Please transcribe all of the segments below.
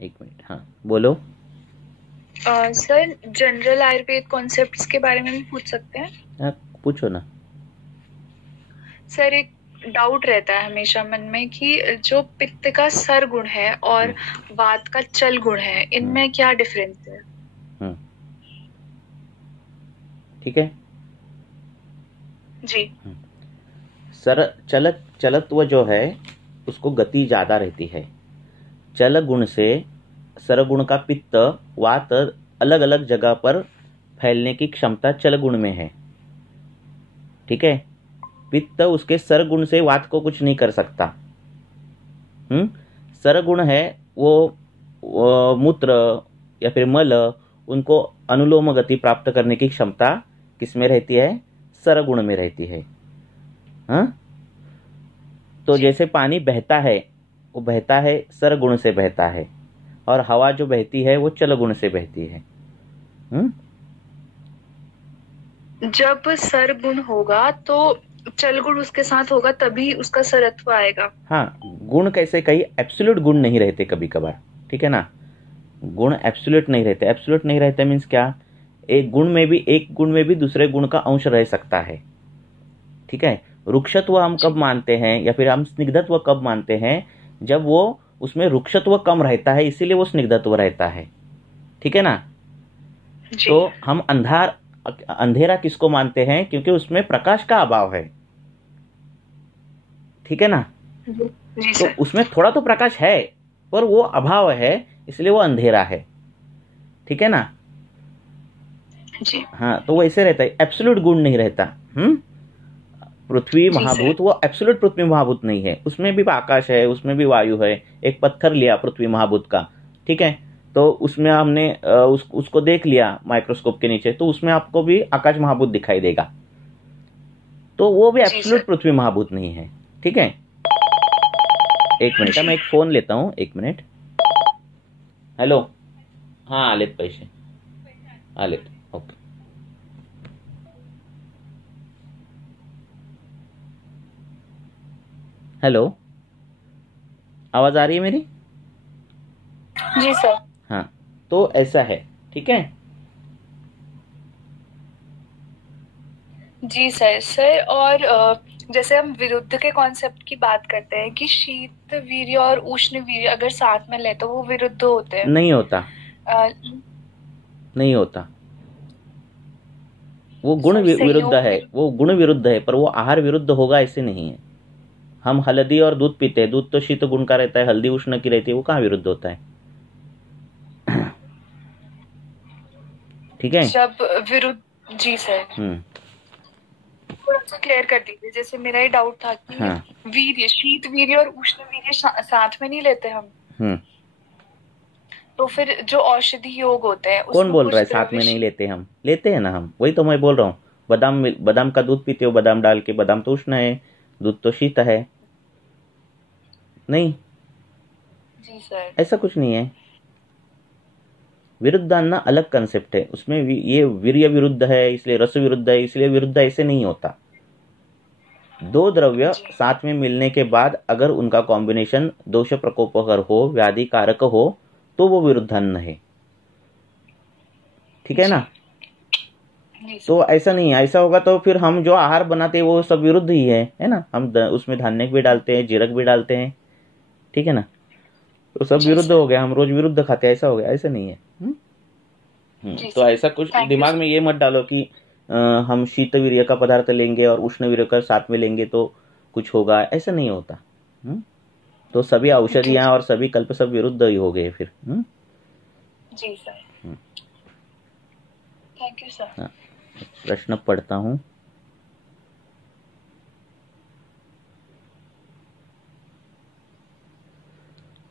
एक मिनट, हाँ बोलो। सर, जनरल आयुर्वेद कॉन्सेप्ट्स के बारे में भी पूछ सकते हैं? हाँ पूछो ना। सर, एक डाउट रहता है हमेशा मन में कि जो पित्त का सर गुण है और वात का चल गुण है, इनमें क्या डिफरेंस है? ठीक है जी। चलत्व जो है उसको गति ज्यादा रहती है। चल गुण से सरगुण का पित्त वात अलग अलग जगह पर फैलने की क्षमता चल गुण में है। ठीक है, पित्त उसके सरगुण से वात को कुछ नहीं कर सकता। सरगुण है वो मूत्र या फिर मल, उनको अनुलोम गति प्राप्त करने की क्षमता किसमें रहती है? सरगुण में रहती है। तो जैसे पानी बहता है, वो बहता है सरगुण से बहता है, और हवा जो बहती है वो चल गुण से बहती है। जब सर गुण होगा तो चल गुण उसके साथ होगा, तभी उसका सरत्व आएगा। हाँ, गुण कैसे, कहीं एब्सोल्यूट गुण नहीं रहते कभी कभार। ठीक है ना, गुण एब्सोल्यूट नहीं रहते। एब्सोल्यूट नहीं रहते मीन्स क्या? एक गुण में भी दूसरे गुण का अंश रह सकता है। ठीक है, रुक्षत्व हम कब मानते हैं या फिर हम स्निग्धत्व कब मानते हैं? जब वो उसमें रुक्षत्व कम रहता है, इसीलिए वो स्निग्धत्व रहता है। ठीक है ना। तो हम अंधेरा किसको मानते हैं? क्योंकि उसमें प्रकाश का अभाव है। ठीक है ना। तो उसमें थोड़ा तो प्रकाश है पर वो अभाव है, इसलिए वो अंधेरा है। ठीक है ना जी। हाँ, तो वैसे रहता है, एब्सोल्यूट गुण नहीं रहता। पृथ्वी महाभूत वो एब्सोल्यूट पृथ्वी महाभूत नहीं है, उसमें भी आकाश है, उसमें भी वायु है। एक पत्थर लिया पृथ्वी महाभूत का, ठीक है, तो उसमें हमने उसको देख लिया माइक्रोस्कोप के नीचे, तो उसमें आपको भी आकाश महाभूत दिखाई देगा। तो वो भी एब्सोल्यूट पृथ्वी महाभूत नहीं है। ठीक है, एक मिनट, मैं एक फोन लेता हूँ, एक मिनट। हेलो, हाँ आलेत पैसे, आलेत, ओके। हेलो, आवाज आ रही है मेरी? जी सर। हाँ, तो ऐसा है। ठीक है जी सर, और जैसे हम विरुद्ध के कॉन्सेप्ट की बात करते हैं कि शीत वीर्य और उष्ण वीर्य अगर साथ में ले तो वो विरुद्ध होते हैं। नहीं होता, नहीं होता। वो गुण विरुद्ध है, वो गुण विरुद्ध है, पर वो आहार विरुद्ध होगा ऐसे नहीं है। हम हल्दी और दूध पीते हैं, दूध तो शीत गुण का रहता है, हल्दी उष्ण की रहती है, वो कहाँ विरुद्ध होता है? ठीक है, जब विरुद्ध, जी सर, थोड़ा सा क्लियर कर दीजिए, जैसे मेरा ही डाउट था कि वीर्य, शीत वीर्य और उष्ण वीर्य साथ में नहीं लेते हम, तो फिर जो औषधि योग होते हैं, कौन बोल रहा है साथ में नहीं लेते? हम लेते हैं ना, हम वही तो मैं बोल रहा हूँ। बादाम का दूध पीते हो, बादाम डाल के, बादाम तो उष्ण है, दूध तो शीत है। नहीं, जी सर, ऐसा कुछ नहीं है। विरुद्ध अन्ना अलग कंसेप्ट है, उसमें ये वीर्य विरुद्ध है इसलिए रस विरुद्ध है, इसलिए विरुद्ध ऐसे नहीं होता। दो द्रव्य साथ में मिलने के बाद अगर उनका कॉम्बिनेशन दोष प्रकोपकर हो, व्याधि कारक हो, तो वो विरुद्ध अन्न है। ठीक है ना। तो ऐसा नहीं है, ऐसा होगा तो फिर हम जो आहार बनाते हैं वो सब विरुद्ध ही है ना। हम उसमें धान्य भी डालते हैं, जीरक भी डालते हैं, ठीक है ना, तो सब विरुद्ध हो गया, हम रोज विरुद्ध खाते हैं, ऐसा हो गया, ऐसा नहीं है। तो ऐसा कुछ दिमाग में ये मत डालो कि हम शीत वीर्य का पदार्थ लेंगे और उष्ण वीर्य का साथ में लेंगे तो कुछ होगा, ऐसा नहीं होता। तो सभी औषधियां और सभी कल्प सब विरुद्ध ही हो गए फिर। जी सर, थैंक यू सर। प्रश्न पढ़ता हूं।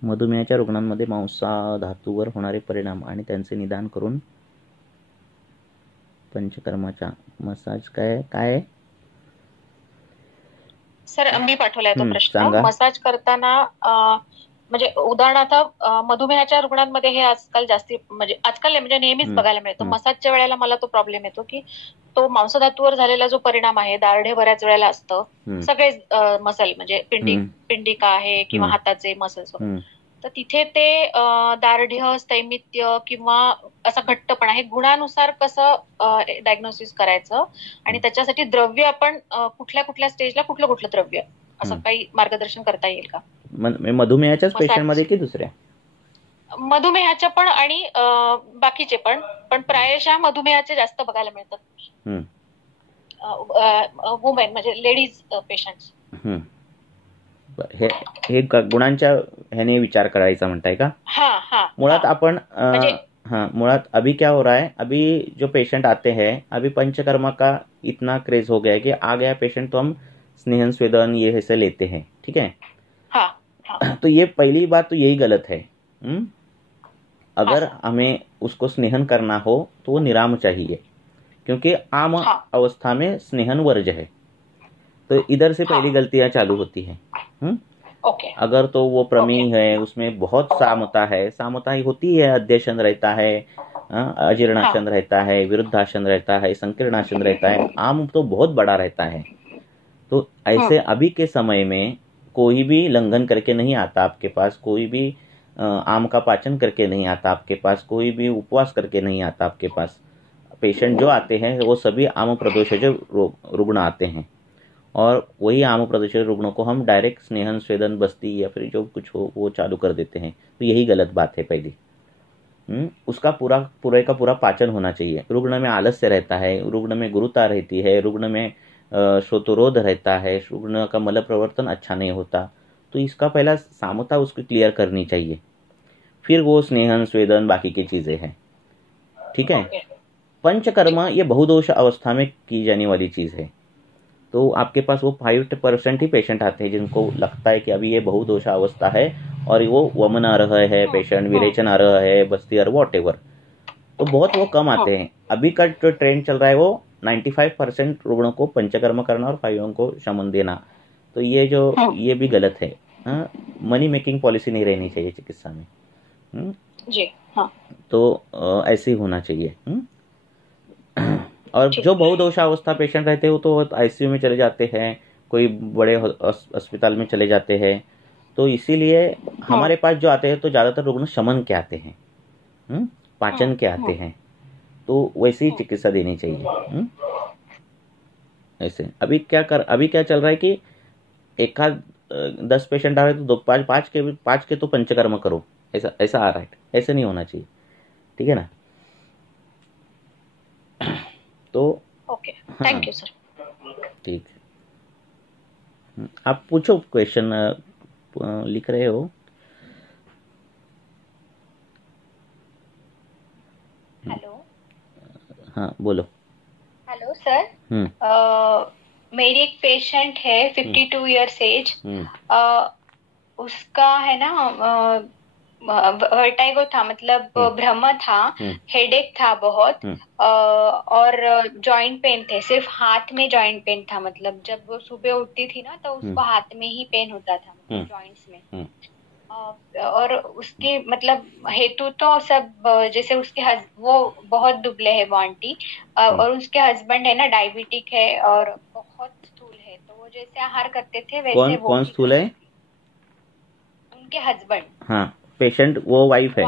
मधुमेहाच्या रुग्णांमध्ये मांसाधातूवर होणारे परिणाम आणि त्यांचे निदान करून पंचकर्माचा मसाज काय सर, मी पाठवलाय तो प्रश्न। मसाज करताना म्हणजे उदाहरणार्थ मधुमेहाच्या रुग्णांमध्ये हे आजकाल जास्ती म्हणजे नेहमीच बघायला मिळतं। मसाजच्या वेळेला मला तो प्रॉब्लेम येतो की तो मांसधातूवर झालेला जो परिणाम आहे, दारढे बऱ्याच वेळेला असतं, सगळे मसल म्हणजे पिंडिका आहे किंवा हाताचे मसल्स, तर तिथे ते दार्ढ्य, स्थैमित्य किंवा असा घट्टपणा हे गुणानुसार कसं डायग्नोसिस करायचं आणि त्याच्यासाठी द्रव्य आपण कुठल्या कुठल्या स्टेजला कुठलं कुठलं द्रव्य असं काही मार्गदर्शन करता येईल का? मधुमेहाच्याच पेशंटमध्ये की दुसऱ्या? मधुमेहाच्या पण आणि बाकीचे पण प्रायशः मधुमेहाचे जास्त बघायला मिळतात. वुमेन म्हणजे लेडीज पेशंट्स. हे गुणांच्या ह्याने विचार करायचा म्हणताय का? मुळात आपण मुळात अभी क्या हो रहा है, अभी जो पेशेंट आते हैं अभी पंचकर्मा का इतना क्रेज हो गया है कि आ गया पेशेंट तो हम स्नेहन स्वेदन ये ऐसे लेते हैं, ठीक है? तो ये पहली बात तो यही गलत है। अगर हमें उसको स्नेहन करना हो तो वो निराम चाहिए, क्योंकि आम अवस्था में स्नेहन वर्ज है। तो इधर से पहली गलतियां चालू होती हैं। अगर तो वो प्रमेय है, उसमें बहुत सामता है, सामता ही होती है, अध्यशन रहता है, अजीर्णासन रहता है, विरुद्धासन रहता है, संकीर्णासन रहता है, आम तो बहुत बड़ा रहता है। तो ऐसे अभी के समय में कोई भी लंघन करके नहीं आता आपके पास, कोई भी आम का पाचन करके नहीं आता आपके पास, कोई भी उपवास करके नहीं आता आपके पास। पेशेंट जो आते हैं वो सभी आम प्रदोषज रुग्ण आते हैं, और वही आम प्रदोषज रुग्णों को हम डायरेक्ट स्नेहन स्वेदन बस्ती या फिर जो कुछ हो वो चालू कर देते हैं। तो यही गलत बात है पहली। उसका पूरे का पूरा पाचन होना चाहिए। रुग्ण में आलस्य रहता है, रुग्ण में गुरुता रहती है, रुग्ण में श्रोतरोध रहता है, रुग्ण का मल प्रवर्तन अच्छा नहीं होता। तो इसका पहला सामता उसको क्लियर करनी चाहिए, फिर वो स्नेहन स्वेदन बाकी की चीजें हैं, ठीक है? पंचकर्म ये बहुदोष अवस्था में की जाने वाली चीज है। तो आपके पास वो 5% ही पेशेंट आते हैं जिनको लगता है कि अभी ये बहुदोष अवस्था है और वो वमन आ रहा है, पेशेंट विरेचन आ रहा है, बस्ती और वॉटएवर। तो बहुत वो कम आते हैं। अभी का जो ट्रेंड चल रहा है वो 95% रुग्णों को पंचकर्म करना और 5 को शमन देना। तो ये भी गलत है। मनी मेकिंग पॉलिसी नहीं रहनी चाहिए चिकित्सा में। जी तो ऐसे ही होना चाहिए। और जो बहुदोषावस्था पेशेंट रहते हो तो आईसीयू में चले जाते हैं, कोई बड़े अस्पताल में चले जाते हैं। तो इसीलिए हमारे पास जो आते हैं तो ज्यादातर रुग्ण शमन के आते हैं, पाचन के आते हैं। तो वैसी ही चिकित्सा देनी चाहिए। ऐसे अभी क्या चल रहा है कि एकाध 10 पेशेंट आ रहे तो 5 के तो पंचकर्म करो, ऐसा आ रहा है। ऐसे नहीं होना चाहिए, ठीक है ना? तो ओके, थैंक यू सर। ठीक है, आप पूछो क्वेश्चन, लिख रहे हो? हेलो। हाँ बोलो। हेलो सर, मेरी एक पेशेंट है 52 इयर्स एज। उसका है ना वर्टाइगो था, मतलब भ्रम था, हेडेक था बहुत, और जॉइंट पेन थे। सिर्फ हाथ में जॉइंट पेन था, मतलब जब वो सुबह उठती थी ना तो उसको हाथ में ही पेन होता था, मतलब जॉइंट्स में। और उसकी मतलब हेतु तो सब, जैसे उसके वो बहुत दुबले है वो आंटी, और उसके हस्बैंड है ना डायबिटिक है और बहुत स्थूल है। तो वो जैसे आहार करते थे वैसे कौन स्थूल है? उनके हस्बैंड। हाँ, पेशेंट वो वाइफ है?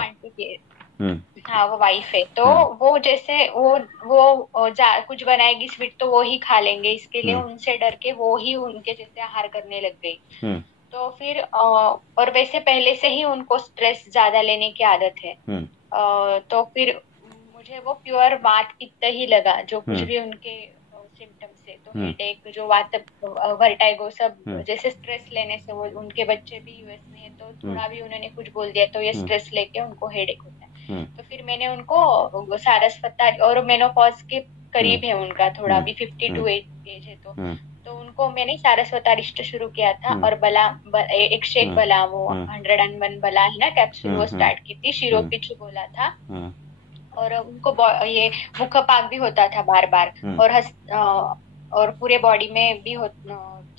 हाँ वो वाइफ है। तो वो जैसे वो कुछ बनाएगी स्वीट तो वो ही खा लेंगे, इसके लिए उनसे डर के वो ही उनके जैसे आहार करने लग गई। तो फिर और वैसे पहले से ही उनको स्ट्रेस ज्यादा लेने की आदत है। तो फिर मुझे वो प्योर वात पित्त ही लगा, जो कुछ भी उनके सिम्टम्स है। तो हेडेक, जो वात, वर्टाइगो, सब जैसे स्ट्रेस लेने से, वो उनके बच्चे भी यूएस में है तो थोड़ा भी उन्होंने कुछ बोल दिया तो ये स्ट्रेस लेके उनको हेडेक होता है। तो फिर मैंने उनको सारस्वता, और मेनोपॉज के करीब है उनका, थोड़ा भी 52 एज है तो उनको मैंने सारस्वतारिष्ट शुरू किया था। और बला, एक शेक बला, वो 101 बला है ना कैप्सूल, वो स्टार्ट की थी। शिरोपिच बोला था, और उनको ये मुखपाक भी होता था बार बार, और पूरे बॉडी में भी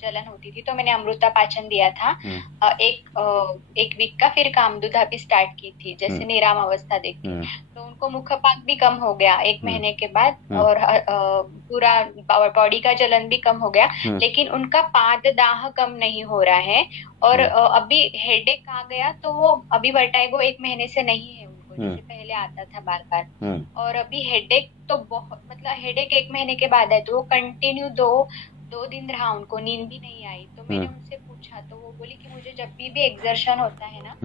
जलन होती थी, तो मैंने अमृता पाचन दिया था एक वीक का। फिर कामदूधा भी स्टार्ट की थी, जैसे निराम अवस्था देखी, तो उनको मुखपाक भी कम हो गया 1 महीने के बाद, और पूरा बॉडी का जलन भी कम हो गया, लेकिन उनका पाद दाह कम नहीं हो रहा है। और अभी हेडेक आ गया, तो वो अभी वर्टाइगो 1 महीने से नहीं है उनको, जैसे पहले आता था बार बार। और अभी हेडेक तो बहुत, मतलब हेडेक 1 महीने के बाद है, तो वो कंटिन्यू दो दिन रहा, उनको नींद भी नहीं आई। तो मैंने उनसे पूछा, तो वो बोली कि मुझे जब भी एक्सर्शन होता है ना,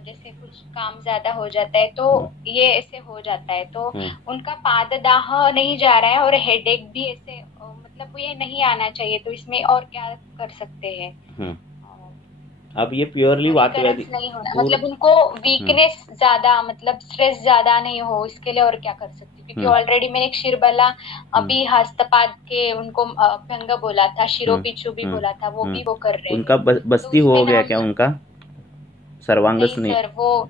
जैसे कुछ काम ज्यादा हो जाता है, तो ये ऐसे हो जाता है। तो उनका पाददाह नहीं जा रहा है और हेडेक भी ऐसे, मतलब ये नहीं आना चाहिए, तो इसमें और क्या कर सकते हैं? अब ये प्योरली वात व्याधि नहीं होना, मतलब उनको वीकनेस ज्यादा, मतलब स्ट्रेस ज्यादा नहीं हो, इसके लिए और क्या कर सकती? क्योंकि ऑलरेडी मैंने क्षीरबला अभी हस्तपाद के उनको अभ्यंग बोला था, शिरोपिच्छू भी बोला था, वो भी वो कर रहे हैं। उनका बस्ती हो गया क्या उनका सर्वांग स्नेह? सर वो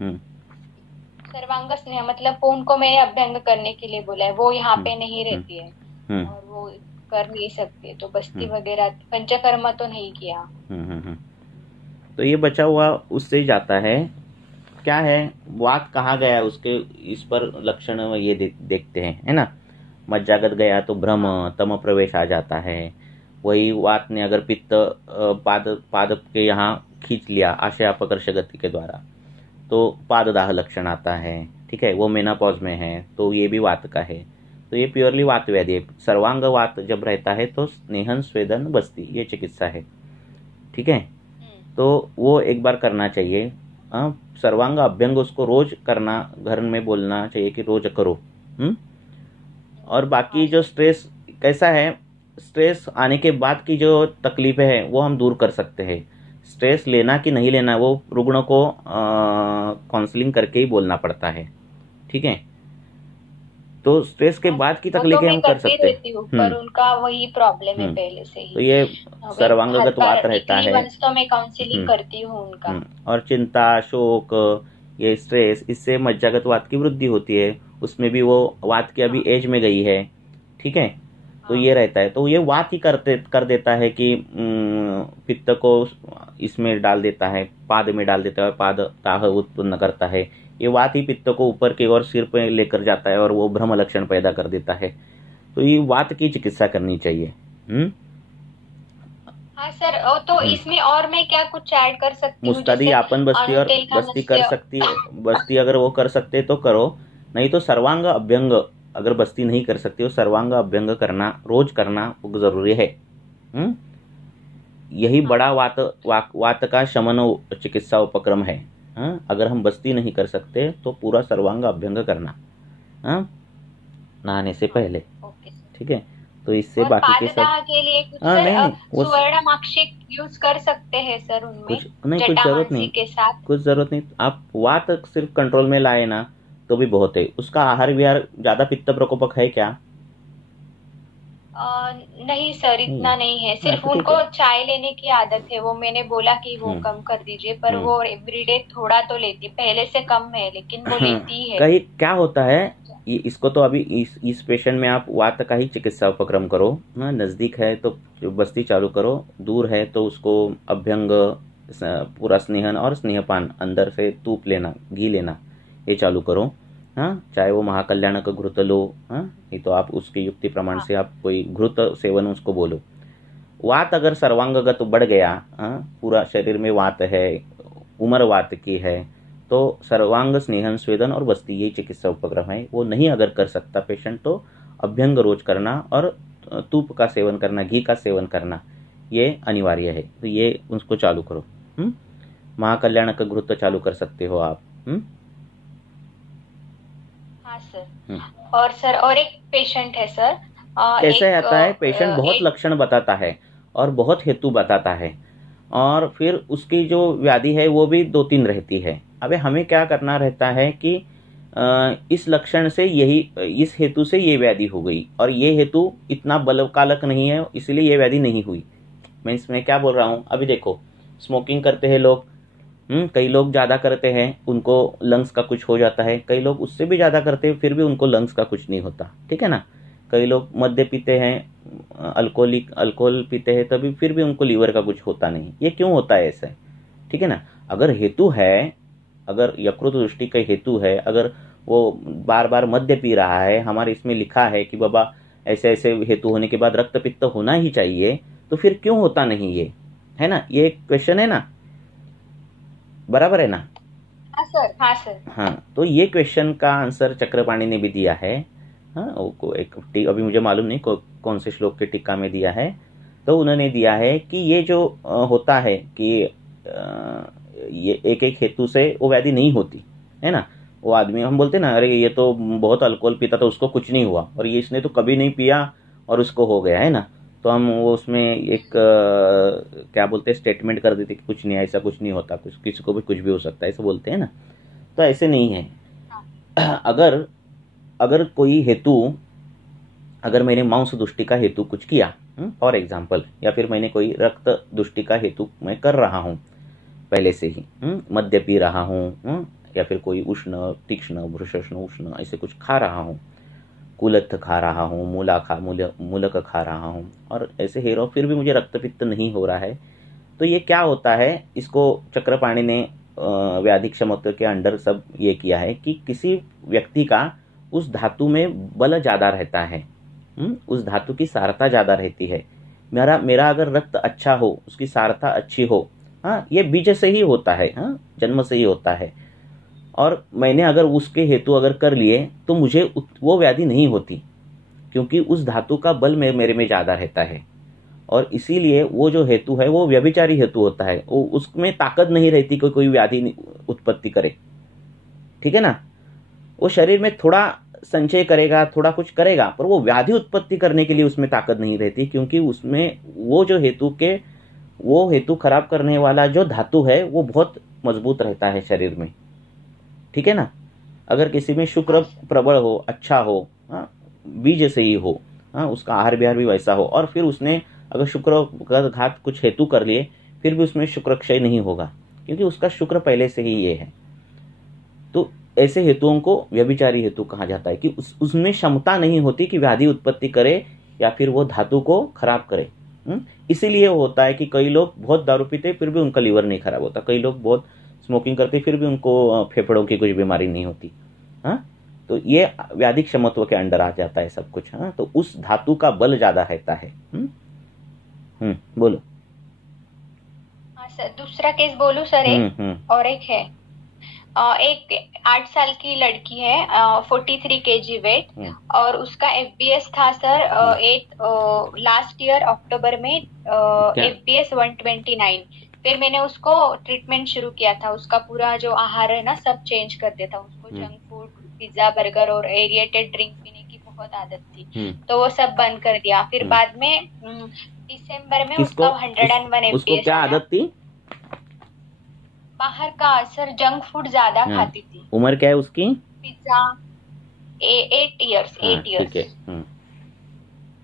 सर्वांग स्नेह, मतलब वो उनको मैंने अभ्यंग करने के लिए बोला है, वो यहाँ पे नहीं रहती है और वो कर नहीं सकते, तो बस्ती वगैरह पंचकर्म तो नहीं किया। तो ये बचा हुआ उससे जाता है। क्या है, वात कहाँ गया उसके, इस पर लक्षण ये देखते हैं, है ना। मज्जागत गया तो भ्रम तम प्रवेश आ जाता है। वही वात ने अगर पित्त पाद के यहाँ खींच लिया आशयापकर्ष गति के द्वारा, तो पाददाह लक्षण आता है। ठीक है, वो मेनापॉज में है, तो ये भी वात का है। तो ये प्योरली वात व्याधि है। सर्वांग वात जब रहता है तो स्नेहन स्वेदन बस्ती, ये चिकित्सा है। ठीक है, तो वो एक बार करना चाहिए। सर्वांग अभ्यंग उसको रोज करना, घर में बोलना चाहिए कि रोज करो। और बाकी जो स्ट्रेस कैसा है, स्ट्रेस आने के बाद की जो तकलीफें हैं वो हम दूर कर सकते हैं। स्ट्रेस लेना कि नहीं लेना वो रुग्ण को काउंसलिंग करके ही बोलना पड़ता है। ठीक है, तो स्ट्रेस के बाद की तकलीफें हम कर सकते हैं, पर उनका वही प्रॉब्लम है पहले से ही। तो ये सर्वांगगत वात रहता है, तो मैं काउंसलिंग करती हूँ उनका। और चिंता, शोक, ये स्ट्रेस, इससे मज्जागत वात की वृद्धि होती है। उसमें भी वो वात की अभी एज में गई है। ठीक है, तो ये रहता है। तो ये वात ही कर देता है कि पित्त को इसमें डाल देता है, पाद में डाल देता है, पाद दाह उत्पन्न करता है। ये वात ही पित्त को ऊपर की ओर सिर पे लेकर जाता है और वो भ्रम लक्षण पैदा कर देता है। तो ये वात की चिकित्सा करनी चाहिए। हाँ सर, तो इसमें और मैं क्या कुछ ऐड कर सकती हूँ? मुस्तादी आपन बस्ती और बस्ती कर सकती है। बस्ती अगर वो कर सकते तो करो, नहीं तो सर्वांग अभ्यंग, अगर बस्ती नहीं कर सकती हो सर्वांग अभ्यंग करना, रोज करना जरूरी है। यही बड़ा वात का शमन चिकित्सा उपक्रम है। अगर हम बस्ती नहीं कर सकते तो पूरा सर्वांग अभ्यंग करना नहाने से पहले। ठीक है, तो इससे बाकी के सब के लिए कुछ सुवर्णमाक्षिक यूज कर सकते हैं सर उनमें? कुछ जरूरत नहीं के साथ कुछ जरूरत नहीं। आप वात सिर्फ कंट्रोल में लाए ना तो भी बहुत है। उसका आहार विहार ज्यादा पित्त प्रकोपक है क्या? नहीं सर, इतना नहीं है। सिर्फ उनको चाय लेने की आदत है, वो मैंने बोला कि वो कम कर दीजिए, पर वो एवरीडे थोड़ा तो लेती, पहले से कम है लेकिन वो लेती है। कहीं क्या होता है, इसको तो अभी इस पेशेंट में आप वात का ही चिकित्सा उपक्रम करो। नजदीक है तो बस्ती चालू करो, दूर है तो उसको अभ्यंग, पूरा स्नेहन और स्नेहपान, अंदर से तूप लेना, घी लेना, ये चालू करो। चाहे वो महाकल्याण का घृत लो, नहीं तो आप उसकी युक्ति प्रमाण से आप कोई घृत सेवन उसको बोलो। वात अगर सर्वांगगत बढ़ गया, पूरा शरीर में वात है, उम्र वात की है, तो सर्वांग स्नेहन स्वेदन और बस्ती, ये चिकित्सा उपक्रम है। वो नहीं अगर कर सकता पेशेंट तो अभ्यंग रोज करना और तूप का सेवन करना, घी का सेवन करना, ये अनिवार्य है। तो ये उसको चालू करो। महाकल्याण का घृत चालू कर सकते हो आप। हाँ सर। और सर और एक पेशेंट है सर, कैसे आता है पेशेंट, बहुत लक्षण बताता है और बहुत हेतु बताता है, और फिर उसकी जो व्याधि है वो भी 2-3 रहती है। अबे हमें क्या करना रहता है कि इस लक्षण से यही, इस हेतु से ये व्याधि हो गई और ये हेतु इतना बलकालक नहीं है इसलिए ये व्याधि नहीं हुई। मैं इसमें क्या बोल रहा हूँ, अभी देखो स्मोकिंग करते हैं लोग, कई लोग ज्यादा करते हैं उनको लंग्स का कुछ हो जाता है, कई लोग उससे भी ज्यादा करते हैं फिर भी उनको लंग्स का कुछ नहीं होता। ठीक है ना, कई लोग मद्य पीते हैं, अल्कोहल पीते हैं तभी फिर भी उनको लीवर का कुछ होता नहीं। ये क्यों होता है ऐसे? ठीक है ना। अगर हेतु है, अगर यकृत दृष्टि का हेतु है, अगर वो बार बार मद्य पी रहा है, हमारे इसमें लिखा है कि बाबा ऐसे ऐसे हेतु होने के बाद रक्त पित्त होना ही चाहिए, तो फिर क्यों होता नहीं ये, है ना? ये एक क्वेश्चन है ना, बराबर है ना? हाँ सर, हाँ सर। हाँ, तो ये क्वेश्चन का आंसर चक्रपाणी ने भी दिया है। हाँ, वो एक अभी मुझे मालूम नहीं कौन से श्लोक के टीका में दिया है, तो उन्होंने दिया है कि ये जो होता है कि ये एक एक हेतु से वो व्याधि नहीं होती है ना। वो आदमी, हम बोलते ना, अरे ये तो बहुत अल्कोहल पीता तो उसको कुछ नहीं हुआ, और ये इसने तो कभी नहीं पिया और उसको हो गया, है ना। तो हम वो उसमें एक क्या बोलते हैं, स्टेटमेंट कर देते कि कुछ नहीं, ऐसा कुछ नहीं होता, कुछ किसी को भी कुछ भी हो सकता है, ऐसे बोलते हैं ना। तो ऐसे नहीं है। अगर कोई हेतु, अगर मैंने मांस दुष्टि का हेतु कुछ किया फॉर एग्जाम्पल, या फिर मैंने कोई रक्त दुष्टि का हेतु मैं कर रहा हूँ पहले से ही, मद्य पी रहा हूँ, या फिर कोई उष्ण तीक्ष्ण भृशष्ण उष्ण ऐसे कुछ खा रहा हूँ, कुलथ खा रहा हूँ, मूलक खा रहा हूँ, और ऐसे हेरो फिर भी मुझे रक्तपित्त नहीं हो रहा है, तो ये क्या होता है? इसको चक्रपाणी ने व्याधि क्षमत्व के अंडर सब ये किया है कि किसी व्यक्ति का उस धातु में बल ज्यादा रहता है, उस धातु की सारता ज्यादा रहती है। मेरा अगर रक्त अच्छा हो, उसकी सारता अच्छी हो, हाँ, ये बीज से ही होता है, हाँ, जन्म से ही होता है, और मैंने अगर उसके हेतु अगर कर लिए तो मुझे वो व्याधि नहीं होती, क्योंकि उस धातु का बल मेरे में ज्यादा रहता है। और इसीलिए वो जो हेतु है वो व्यभिचारी हेतु होता है, वो उसमें ताकत नहीं रहती कि कोई व्याधि उत्पत्ति करे। ठीक है ना। वो शरीर में थोड़ा संचय करेगा, थोड़ा कुछ करेगा, पर वो व्याधि उत्पत्ति करने के लिए उसमें ताकत नहीं रहती, क्योंकि उसमें वो जो हेतु खराब करने वाला जो धातु है वो बहुत मजबूत रहता है शरीर में। ठीक है ना। अगर किसी में शुक्र प्रबल हो, अच्छा हो, बीज से ही हो, उसका आहार विहार भी वैसा हो, और फिर उसने अगर शुक्र का घात कुछ हेतु कर लिए, फिर भी उसमें शुक्र क्षय नहीं होगा, क्योंकि उसका शुक्र पहले से ही ये है। तो ऐसे हेतुओं को व्यभिचारी हेतु कहा जाता है कि उसमें क्षमता नहीं होती कि व्याधि उत्पत्ति करे या फिर वो धातु को खराब करे। इसीलिए होता है कि कई लोग बहुत दारू पीते फिर भी उनका लीवर नहीं खराब होता, कई लोग बहुत स्मोकिंग करते फिर भी उनको फेफड़ों की कुछ बीमारी नहीं होती। हाँ, तो ये व्याधि क्षमत्व के अंडर आ जाता है सब कुछ। हाँ, तो उस धातु का बल ज्यादा रहता है। बोलो। हाँ सर, दूसरा केस बोलूं सर? और एक है, एक 8 साल की लड़की है, 43 kg वेट, और उसका FBS था सर, लास्ट ईयर अक्टूबर में FBS 129। फिर मैंने उसको ट्रीटमेंट शुरू किया था, उसका पूरा जो आहार है ना सब चेंज कर दिया था, उसको जंक फूड, पिज्जा, बर्गर और एरिएटेड ड्रिंक पीने की बहुत आदत थी, तो वो सब बंद कर दिया। फिर बाद में दिसंबर में उसका 101 FBS। उसको क्या आदत थी? बाहर का सर, जंक फूड ज्यादा खाती थी। उम्र क्या है उसकी? पिज्जा। 8 इयर्स।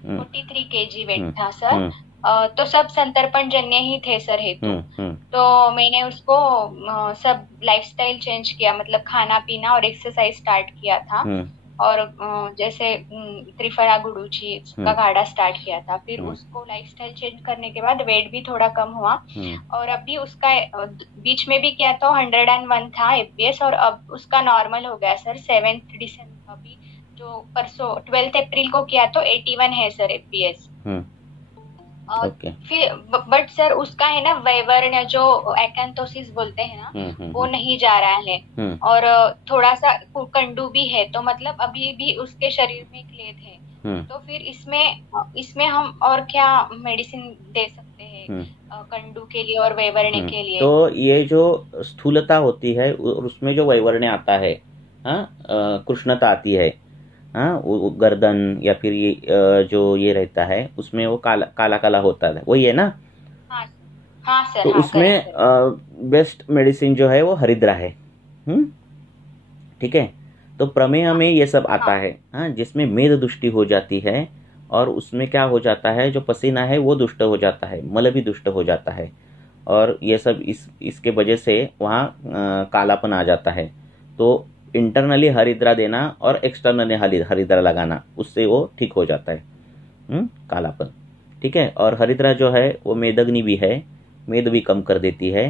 43 kg वेट था सर। तो सब संतर्पण जन्य ही थे सर हेतु। तो मैंने उसको सब लाइफस्टाइल चेंज किया, मतलब खाना पीना और एक्सरसाइज स्टार्ट किया था, और जैसे त्रिफला गुड़ूची का काढ़ा स्टार्ट किया था। फिर उसको लाइफस्टाइल चेंज करने के बाद वेट भी थोड़ा कम हुआ, और अभी उसका बीच में भी किया तो 101 था FBS, और अब उसका नॉर्मल हो गया सर। 7 दिसंबर अभी जो परसों 12 अप्रैल को किया तो 81 है सर FBS। फिर बट सर उसका है ना वैवर्ण, जो एकांथोसिस बोलते हैं ना, वो नहीं जा रहा है, और थोड़ा सा कंडू भी है, तो मतलब अभी भी उसके शरीर में क्लेद है। तो फिर इसमें हम और क्या मेडिसिन दे सकते हैं कंडू के लिए और वैवर्ण के लिए? तो ये जो स्थूलता होती है उसमें जो वैवर्ण आता है, कृष्णता आती है, वो गर्दन या फिर ये जो ये रहता है उसमें वो काला काला होता है, वही है ना? हाँ सर। तो उसमें बेस्ट मेडिसिन जो है वो हरिद्रा है। ठीक है। तो प्रमेय में ये सब आता है, जिसमें मेद दुष्टि हो जाती है, और उसमें क्या हो जाता है, जो पसीना है वो दुष्ट हो जाता है, मल भी दुष्ट हो जाता है, और ये सब इसके वजह से वहाँ कालापन आ जाता है। तो इंटरनली हरिद्रा देना और एक्सटर्नली हरिद्रा लगाना, उससे वो ठीक हो जाता है। कालापन, ठीक है। और हरिद्रा जो है वो मेदग्नि भी है, मेद भी कम कर देती है,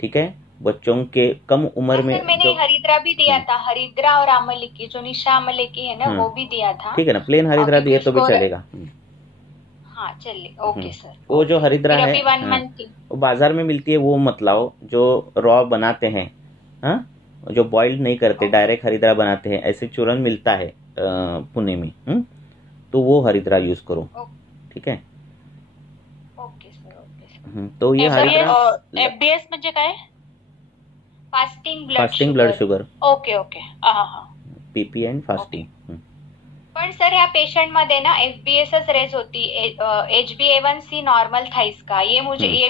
ठीक है। बच्चों के कम उम्र में मैंने हरिद्रा भी दिया था, हरिद्रा और आमले की, जो निशा आमले की है ना, वो भी दिया था, ठीक है ना। प्लेन हरिद्रा दिए तो भी चलेगा। हाँ चलिए, ओके सर। वो जो हरिद्रा है वो बाजार में मिलती है, वो मत लाओ। जो रॉ बनाते हैं, हाँ, जो बॉइल्ड नहीं करते, डायरेक्ट हरिद्रा बनाते हैं, ऐसे चूरन मिलता है पुणे में, तो वो हरिद्रा यूज करो, ठीक है। Okay sir, okay sir. तो ये हरिद्रा एफबीएस म्हणजे काय? Fasting blood sugar. Okay okay, PP and fasting. पण सर ह्या पेशंट मध्ये ना एफबीएसच रेज होती, HbA1c नॉर्मल था इसका। ये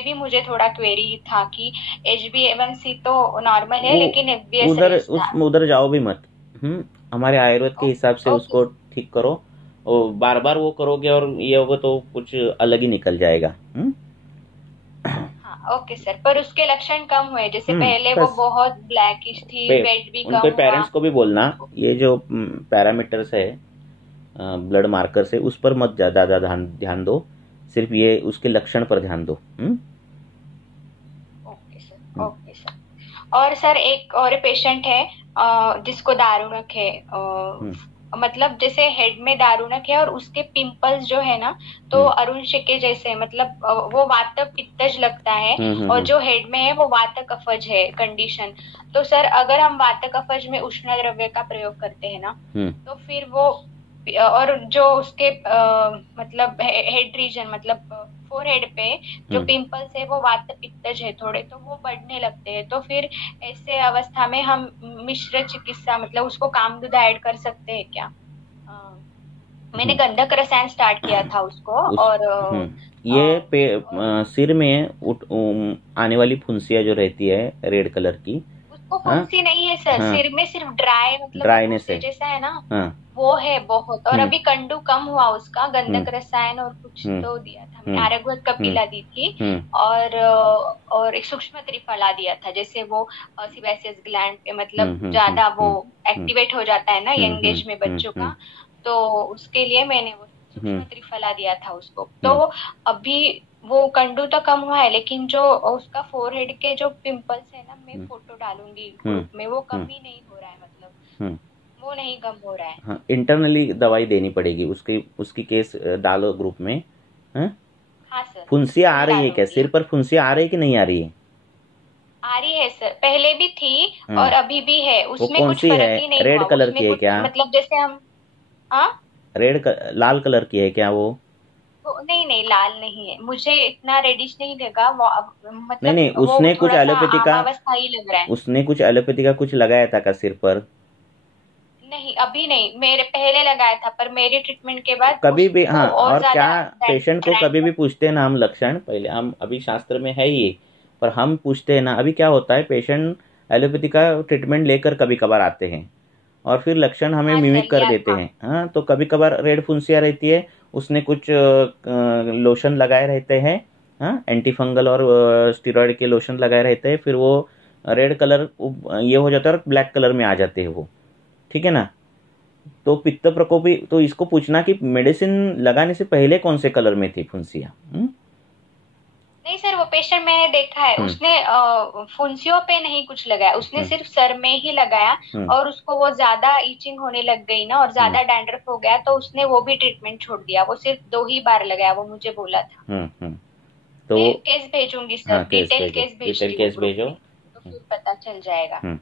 भी मुझे थोड़ा क्वेरी था कि HbA1c तो नॉर्मल है लेकिन एफबीएस उधर जाओ भी मत। हमारे आयुर्वेद के हिसाब से उसको ठीक करो, और बार बार वो करोगे और ये होगा तो कुछ अलग ही निकल जाएगा। ओके सर, पर उसके लक्षण कम हुए, जैसे पहले वो बहुत ब्लैकिश थी, वेट भी कम हुआ। उनके पेरेंट्स को भी बोलना ये जो पैरामीटर्स है, ब्लड मार्कर से, उस पर मत ज्यादा ध्यान दो, सिर्फ ये उसके लक्षण पर ध्यान दो। Okay sir, okay sir. और सर एक और पेशेंट है जिसको दारुणक है, मतलब जैसे हेड में दारुणक है और उसके पिंपल्स जो है ना, तो अरुण शिके जैसे, मतलब वो वात पित्तज लगता है, और जो हेड में है वो वात कफज है कंडीशन। तो सर अगर हम वात कफज में उष्ण द्रव्य का प्रयोग करते हैं ना, तो फिर वो, और जो उसके मतलब हेड रीजन, मतलब फोरहेड पे जो पिंपल्स है वो वात पित्तज है थोड़े, तो वो बढ़ने लगते हैं। तो फिर ऐसे अवस्था में हम मिश्र चिकित्सा, मतलब उसको कामदूध ऐड कर सकते हैं क्या? मैंने गंधक रसायन स्टार्ट किया था उसको। और ये सिर में आने वाली फुंसिया जो रहती है रेड कलर की, उसको फुंसी नहीं है सर, सिर में सिर्फ मतलब ड्राइनेस है जैसा है ना, वो है बहुत। और अभी कंडू कम हुआ उसका, गंधक रसायन और कुछ तो दिया था, मैंने आरगवत कपिला दी थी, और एक सूक्ष्म त्रिफला दिया था, जैसे वो सिबेसियस ग्लैंड पे मतलब ज्यादा वो एक्टिवेट हो जाता है ना यंग एज में बच्चों का, तो उसके लिए मैंने वो सूक्ष्म त्रिफला दिया था उसको। तो अभी वो कंडू तो कम हुआ है, लेकिन जो उसका फोरहेड के जो पिंपल्स है ना, मैं फोटो डालूंगी ग्रुप में, वो कम ही नहीं हो रहा है, मतलब वो नहीं कम हो रहा है। हाँ, इंटरनली दवाई देनी पड़ेगी, उसकी केस डालो ग्रुप में। हाँ सर। फुंसिया आ रही है क्या? सिर पर फुंसिया आ रही है कि नहीं आ रही है? आ रही है सर, पहले भी थी और अभी भी है, उसमें कुछ फर्क ही नहीं। रेड कलर की है क्या? मतलब जैसे हम लाल कलर की है क्या वो? नहीं लाल नहीं है, मुझे इतना रेडिश नहीं लगा, मतलब नहीं, उसने कुछ एलोपैथी का, लग रहा है। उसने कुछ एलोपैथी का कुछ लगाया था का सिर पर? नहीं अभी नहीं, मेरे पहले लगाया था, पर मेरी ट्रीटमेंट के बाद कभी भी। हाँ, और क्या पेशेंट को कभी भी पूछते हैं ना हम लक्षण, पहले हम, अभी शास्त्र में है ये, पर हम पूछते हैं ना, अभी क्या होता है, पेशेंट एलोपैथी का ट्रीटमेंट लेकर कभी कभार आते हैं और फिर लक्षण हमें मिमिक कर देते हैं। हाँ, तो कभी कभार रेड फुंसिया रहती है, उसने कुछ लोशन लगाए रहते हैं, हाँ, एंटी फंगल और स्टीरॉयड के लोशन लगाए रहते हैं, फिर वो रेड कलर ये हो जाता है और ब्लैक कलर में आ जाते हैं वो, ठीक है ना। तो पित्त प्रकोपी, तो इसको पूछना कि मेडिसिन लगाने से पहले कौन से कलर में थी फुंसिया? नहीं सर, वो पेशेंट मैंने देखा है, उसने फुंसियों पे नहीं कुछ लगाया, उसने सिर्फ सर में ही लगाया, और उसको वो ज्यादा ईचिंग होने लग गई ना, और ज्यादा डैंड्रफ हो गया, तो उसने वो भी ट्रीटमेंट छोड़ दिया, वो सिर्फ 2 ही बार लगाया, वो मुझे बोला था। तो केस भेजूंगी सर, डिटेल केस भेजो, तो फिर पता चल जाएगा।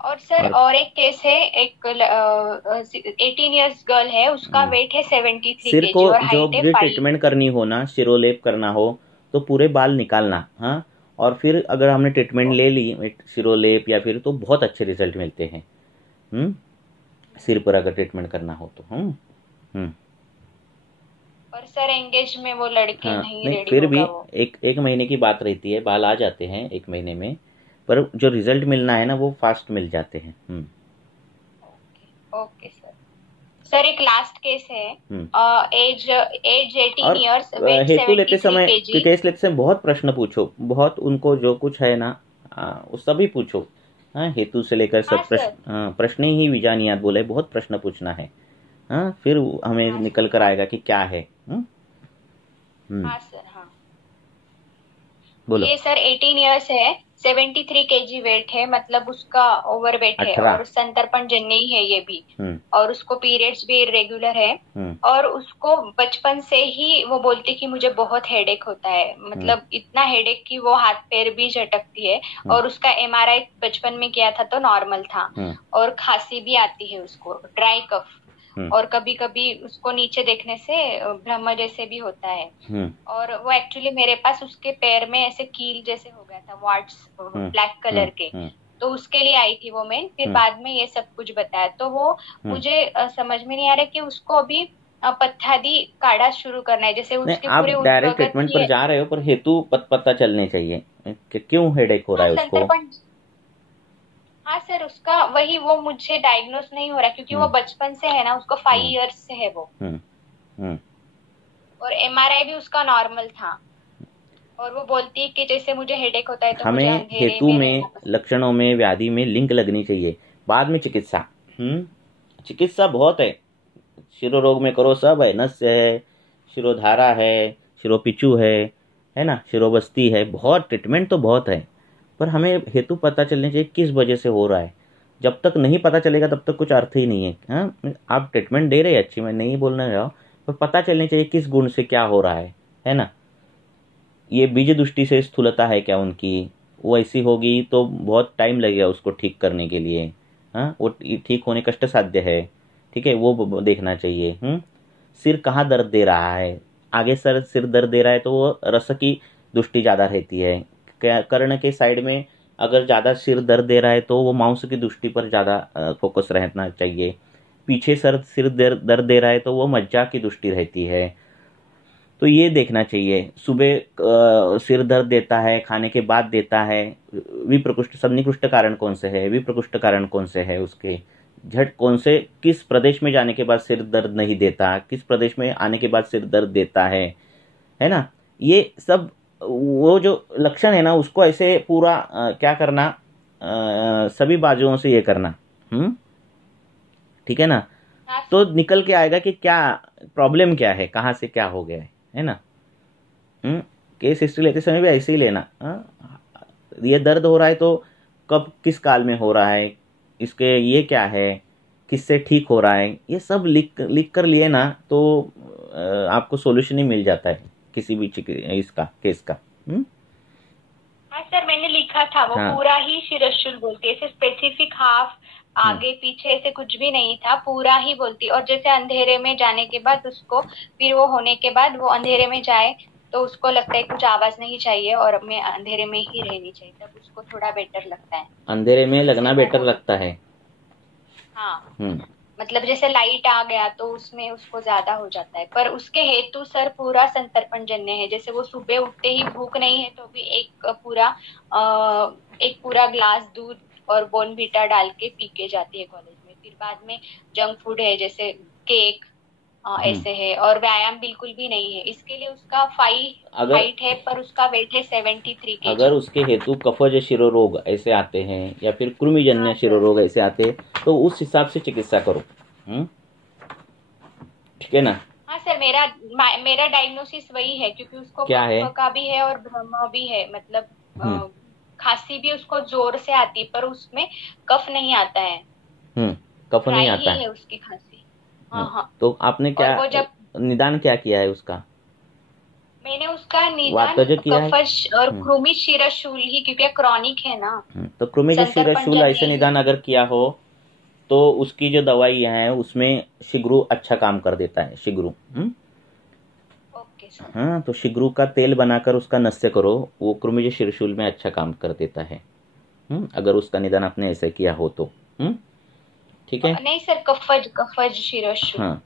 और सर और एक केस है, एक 18 इयर्स गर्ल है, उसका वेट है 73 सिर को और जो भी ट्रीटमेंट करनी हो ना, शिरोलेप करना हो तो पूरे बाल निकालना, हाँ, और फिर अगर हमने ट्रीटमेंट ले ली शिरोलेप या फिर, तो बहुत अच्छे रिजल्ट मिलते हैं। सिर पर अगर ट्रीटमेंट करना हो तो। और सर एंगेज में वो लड़के नहीं रेडी, फिर भी एक महीने की बात रहती है, बाल आ जाते हैं 1 महीने में, पर जो रिजल्ट मिलना है ना वो फास्ट मिल जाते हैं। ओके सर, एक लास्ट केस है, age 18 years, weight 73 kg। Case लेते समय बहुत प्रश्न पूछो, बहुत उनको जो कुछ है ना वो सभी पूछो, हाँ, हेतु से लेकर सब प्रश्न ही विजानियात बोले, बहुत प्रश्न पूछना है। हाँ, फिर हमें निकल कर आएगा कि क्या है। हाँ सर, हाँ बोलो। ये सर 18 इयर्स है, 73 kg वेट है, मतलब उसका ओवर वेट है, और संतर्पण जन्य है ये भी, और उसको पीरियड्स भी इरेगुलर है, और उसको बचपन से ही वो बोलती कि मुझे बहुत हेडेक होता है, मतलब इतना हेडेक कि वो हाथ पैर भी झटकती है, और उसका MRI बचपन में किया था तो नॉर्मल था, और खांसी भी आती है उसको, ड्राई कफ, और कभी कभी उसको नीचे देखने से ब्रह्म जैसे भी होता है, और वो एक्चुअली मेरे पास उसके पैर में ऐसे कील जैसे हो गया था, वार्ड्स ब्लैक कलर के, तो उसके लिए आई थी वो मैं, फिर बाद में ये सब कुछ बताया, तो वो मुझे समझ में नहीं आ रहा कि उसको अभी पथ्यादि काढ़ा शुरू करना है, जैसे उसके आप पूरे डायरेक्ट ट्रीटमेंट पर जा रहे हो, पर हेतु पता चलने चाहिए कि क्यों हेडेक हो रहा है उसको। हाँ सर, उसका वही, वो मुझे डायग्नोस नहीं हो रहा क्योंकि वो बचपन से है ना, उसको 5 इयर्स से है वो, और MRI भी उसका नॉर्मल था, और वो बोलती है कि जैसे मुझे हेडेक होता है तो हमें मुझे हेतु में, लक्षणों में, व्याधि में लिंक लगनी चाहिए, बाद में चिकित्सा। चिकित्सा बहुत है, शिरोरोग में करो सब है, नस्य है, शिरोधारा है, शिरोपिचू है ना, शिरोबस्ती है, बहुत ट्रीटमेंट तो बहुत है, पर हमें हेतु पता चलने चाहिए किस वजह से हो रहा है। जब तक नहीं पता चलेगा तब तक कुछ अर्थ ही नहीं है। हाँ, आप ट्रीटमेंट दे रहे हैं अच्छी, मैं नहीं बोलने रहा हूँ, पर पता चलनी चाहिए किस गुण से क्या हो रहा है ना। ये बीज दृष्टि से स्थूलता है क्या उनकी, वो ऐसी होगी तो बहुत टाइम लगेगा उसको ठीक करने के लिए। हाँ, वो ठीक होने कष्ट साध्य है, ठीक है, वो देखना चाहिए। सिर कहाँ दर्द दे रहा है, आगे सिर दर्द दे रहा है तो वो रस की दृष्टि ज़्यादा रहती है। कर्ण के साइड में अगर ज़्यादा सिर दर्द दे रहा है तो वो मांस की दृष्टि पर ज़्यादा फोकस रहना चाहिए। पीछे सिर दर्द दे रहा है तो वो मज्जा की दृष्टि रहती है, तो ये देखना चाहिए। सुबह सिर दर्द देता है, खाने के बाद देता है, विप्रकुष्ठ सन्निकृष्ट कारण कौन से है, विप्रकुष्ठ कारण कौन से है, उसके झट कौन से, किस प्रदेश में जाने के बाद सिर दर्द नहीं देता, किस प्रदेश में आने के बाद सिर दर्द देता है ना। ये सब वो जो लक्षण है ना, उसको ऐसे पूरा क्या करना, सभी बाजुओं से ये करना, ठीक है ना, तो निकल के आएगा कि क्या प्रॉब्लम क्या है, कहाँ से क्या हो गया है ना। केस हिस्ट्री लेते समय भी ऐसे ही लेना। ये दर्द हो रहा है तो कब किस काल में हो रहा है, इसके ये क्या है, किससे ठीक हो रहा है, ये सब लिख कर लिए ना तो आपको सॉल्यूशन ही मिल जाता है किसी भी इसका केस का। हाँ सर, मैंने लिखा था वो पूरा ही शिरशूल बोलती है, ऐसे स्पेसिफिक हाफ आगे पीछे ऐसे कुछ भी नहीं था, पूरा ही बोलती। और जैसे अंधेरे में जाने के बाद उसको, फिर वो होने के बाद वो अंधेरे में जाए तो उसको लगता है कुछ आवाज नहीं चाहिए और मैं अंधेरे में ही रहनी चाहिए, तब उसको थोड़ा बेटर लगता है। अंधेरे में लगना बेटर लगता है। हाँ, मतलब जैसे लाइट आ गया तो उसमें उसको ज्यादा हो जाता है, पर उसके हेतु सर पूरा संतर्पण जन्य है। जैसे वो सुबह उठते ही भूख नहीं है तो भी एक पूरा ग्लास दूध और बोर्नवीटा डाल के पी के जाती है कॉलेज में। फिर बाद में जंक फूड है जैसे केक ऐसे है, और व्यायाम बिल्कुल भी नहीं है। इसके लिए उसका हाइट है पर उसका वेट है 73 kg। अगर उसके हेतु कफज शिरोरोग ऐसे आते हैं या फिर कृमिजन्य शिरोरोग ऐसे आते हैं तो उस हिसाब से चिकित्सा करो। ठीक है ना। हाँ सर, मेरा डायग्नोसिस वही है क्योंकि उसको क्या है, का भी है और भ्रम भी है, मतलब खांसी भी उसको जोर से आती है पर उसमें कफ नहीं आता है। कफ नहीं आता है उसकी खांसी। हाँ। तो आपने क्या निदान क्या किया है उसका? मैंने उसका निदान कफज और कृमि शिरशूल ही, क्योंकि क्रॉनिक है ना। तो कृमि शिरशूल ऐसे निदान अगर किया हो तो उसकी जो दवाई है उसमें शिग्रू अच्छा काम कर देता है। शिग्रू हाँ, तो शिग्रू का तेल बनाकर उसका नस्य करो, वो कृमि शिरशूल में अच्छा काम कर देता है। अगर उसका निदान आपने ऐसे किया हो तो ठीक है। नहीं सर, कफज शिरशूल। हाँ,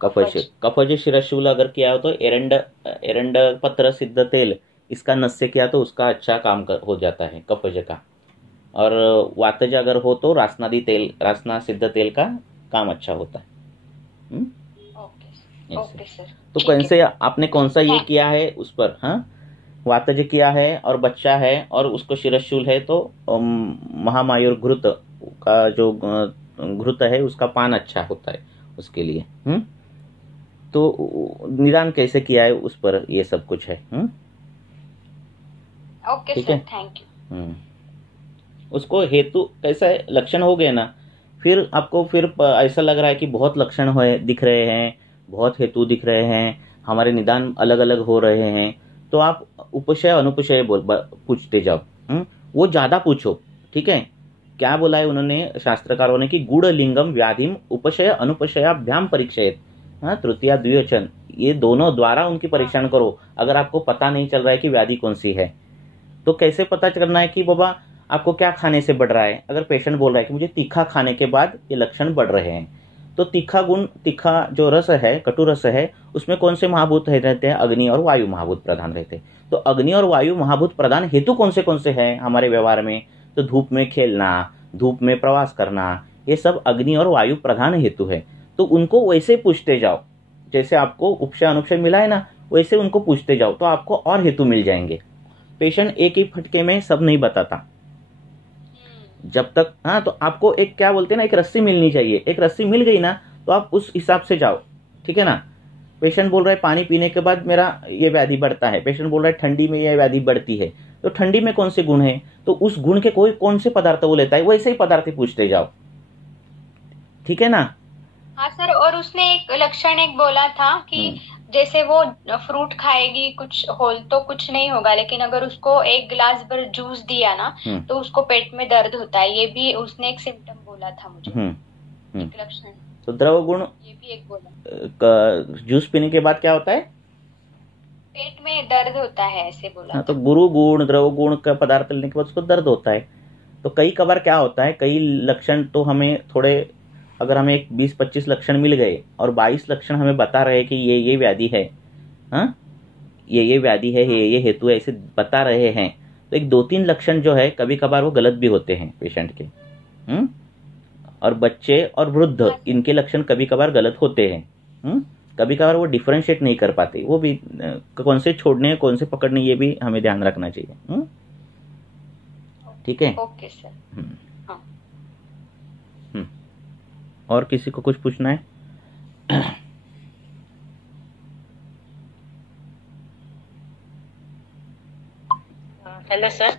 कफज शिरशूल अगर किया हो तो एरंड पत्र सिद्ध तेल, इसका नस्य किया तो उसका अच्छा काम हो जाता है कफज का। और वातज अगर हो तो रासनादी तेल, रासना सिद्ध तेल का काम अच्छा होता है। Okay sir. तो कैसे आपने कौन सा ये किया है उस पर? हाँ, वातज किया है और बच्चा है और उसको शिरशूल है तो महामायुर घृत का जो घृत है उसका पान अच्छा होता है उसके लिए। तो निदान कैसे किया है उस पर ये सब कुछ है। Okay sir, thank you. उसको हेतु कैसा है, लक्षण हो गए ना, फिर आपको फिर ऐसा लग रहा है कि बहुत लक्षण हो दिख रहे हैं, बहुत हेतु दिख रहे हैं, हमारे निदान अलग अलग हो रहे हैं, तो आप उपशय अनुपशय पूछते जाओ। वो ज्यादा पूछो, ठीक है। क्या बोला है उन्होंने शास्त्रकारों ने कि गुड़ लिंगम व्याधिम उपशय अनुपशयाभ्याम परीक्षित, तृतीया द्विवचन, ये दोनों द्वारा उनकी परीक्षण करो। अगर आपको पता नहीं चल रहा है कि व्याधि कौन सी है, तो कैसे पता करना है कि बाबा आपको क्या खाने से बढ़ रहा है। अगर पेशेंट बोल रहा है कि मुझे तीखा खाने के बाद ये लक्षण बढ़ रहे हैं, तो तीखा जो रस है, कटु रस है, उसमें कौन से महाभूत रहते हैं, अग्नि और वायु महाभूत प्रधान रहते हैं। तो अग्नि और वायु महाभूत प्रधान हेतु कौन से हैं हमारे व्यवहार में, तो धूप में खेलना, धूप में प्रवास करना, ये सब अग्नि और वायु प्रधान हेतु है। तो उनको वैसे पूछते जाओ, जैसे आपको उपशय अनुपशय मिला है ना, वैसे उनको पूछते जाओ, तो आपको और हेतु मिल जाएंगे। पेशेंट एक ही फटके में सब नहीं बताता जब तक। तो आपको एक क्या बोलते हैं ना, एक रस्सी मिलनी चाहिए। एक रस्सी मिल गई ना, तो आप उस हिसाब से जाओ, ठीक है ना। पेशेंट बोल रहा है पानी पीने के बाद मेरा ये व्याधि बढ़ता है, पेशेंट बोल रहा है ठंडी में ये व्याधि बढ़ती है, तो ठंडी में कौन से गुण है, तो उस गुण के कौन से पदार्थ वो लेता है, वैसे ही पदार्थ पूछते जाओ, ठीक है ना। हाँ सर, और उसने एक लक्षण बोला था कि जैसे वो फ्रूट खाएगी कुछ होल तो कुछ नहीं होगा, लेकिन अगर उसको 1 गिलास भर जूस दिया ना तो उसको पेट में दर्द होता है। ये भी उसने एक सिम्टम बोला था मुझे, एक लक्षण। तो द्रव गुण ये भी एक बोला, जूस पीने के बाद क्या होता है, पेट में दर्द होता है, ऐसे बोला। तो गुरु गुण द्रव गुण का पदार्थ लेने के बाद उसको दर्द होता है। तो कई कबार क्या होता है, कई लक्षण तो हमें थोड़े, अगर हमें 20-25 लक्षण मिल गए और 22 लक्षण हमें बता रहे कि ये व्याधि है, ये व्याधि है, ये हेतु है, ऐसे बता रहे हैं, तो एक 2-3 लक्षण जो है कभी कभार वो गलत भी होते हैं पेशेंट के। और बच्चे और वृद्ध, इनके लक्षण कभी कभार गलत होते हैं। कभी कभार वो डिफरेंशिएट नहीं कर पाते, वो भी कौन से छोड़ने कौन से पकड़ने, ये भी हमें ध्यान रखना चाहिए। ठीक है, ओके सर। और किसी को कुछ पूछना है? Hello sir.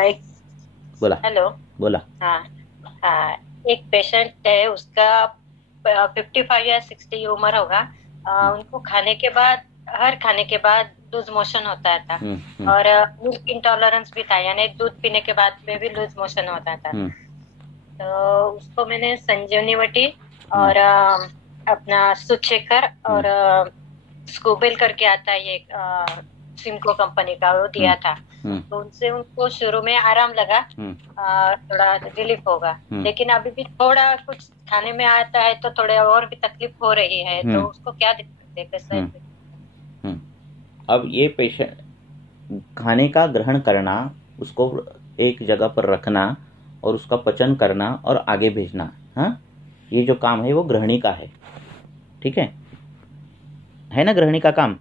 एक बोला। हेलो, बोला। हाँ, एक पेशेंट है, उसका 55 या 60 उम्र होगा। उनको खाने के बाद लूज मोशन होता था और मिल्क इंटॉलरेंस भी था, यानी दूध पीने के बाद में भी लूज मोशन होता था। तो उसको मैंने संजीवनी वटी और अपना सुचेकर और स्कूबेल करके आता है, ये सिमको कंपनी का, वो दिया था। तो उनसे उनको शुरू में आराम लगा, थोड़ा रिलीफ होगा, लेकिन अभी भी थोड़ा कुछ खाने में आता है तो थोड़े और भी तकलीफ हो रही है। तो उसको क्या दिक्कत है, कैसे? अब ये पेशेंट खाने का ग्रहण करना, उसको एक जगह पर रखना और उसका पचन करना और आगे भेजना, ये जो काम है वो गृहिणी का है, ठीक है ना, गृहिणी का काम।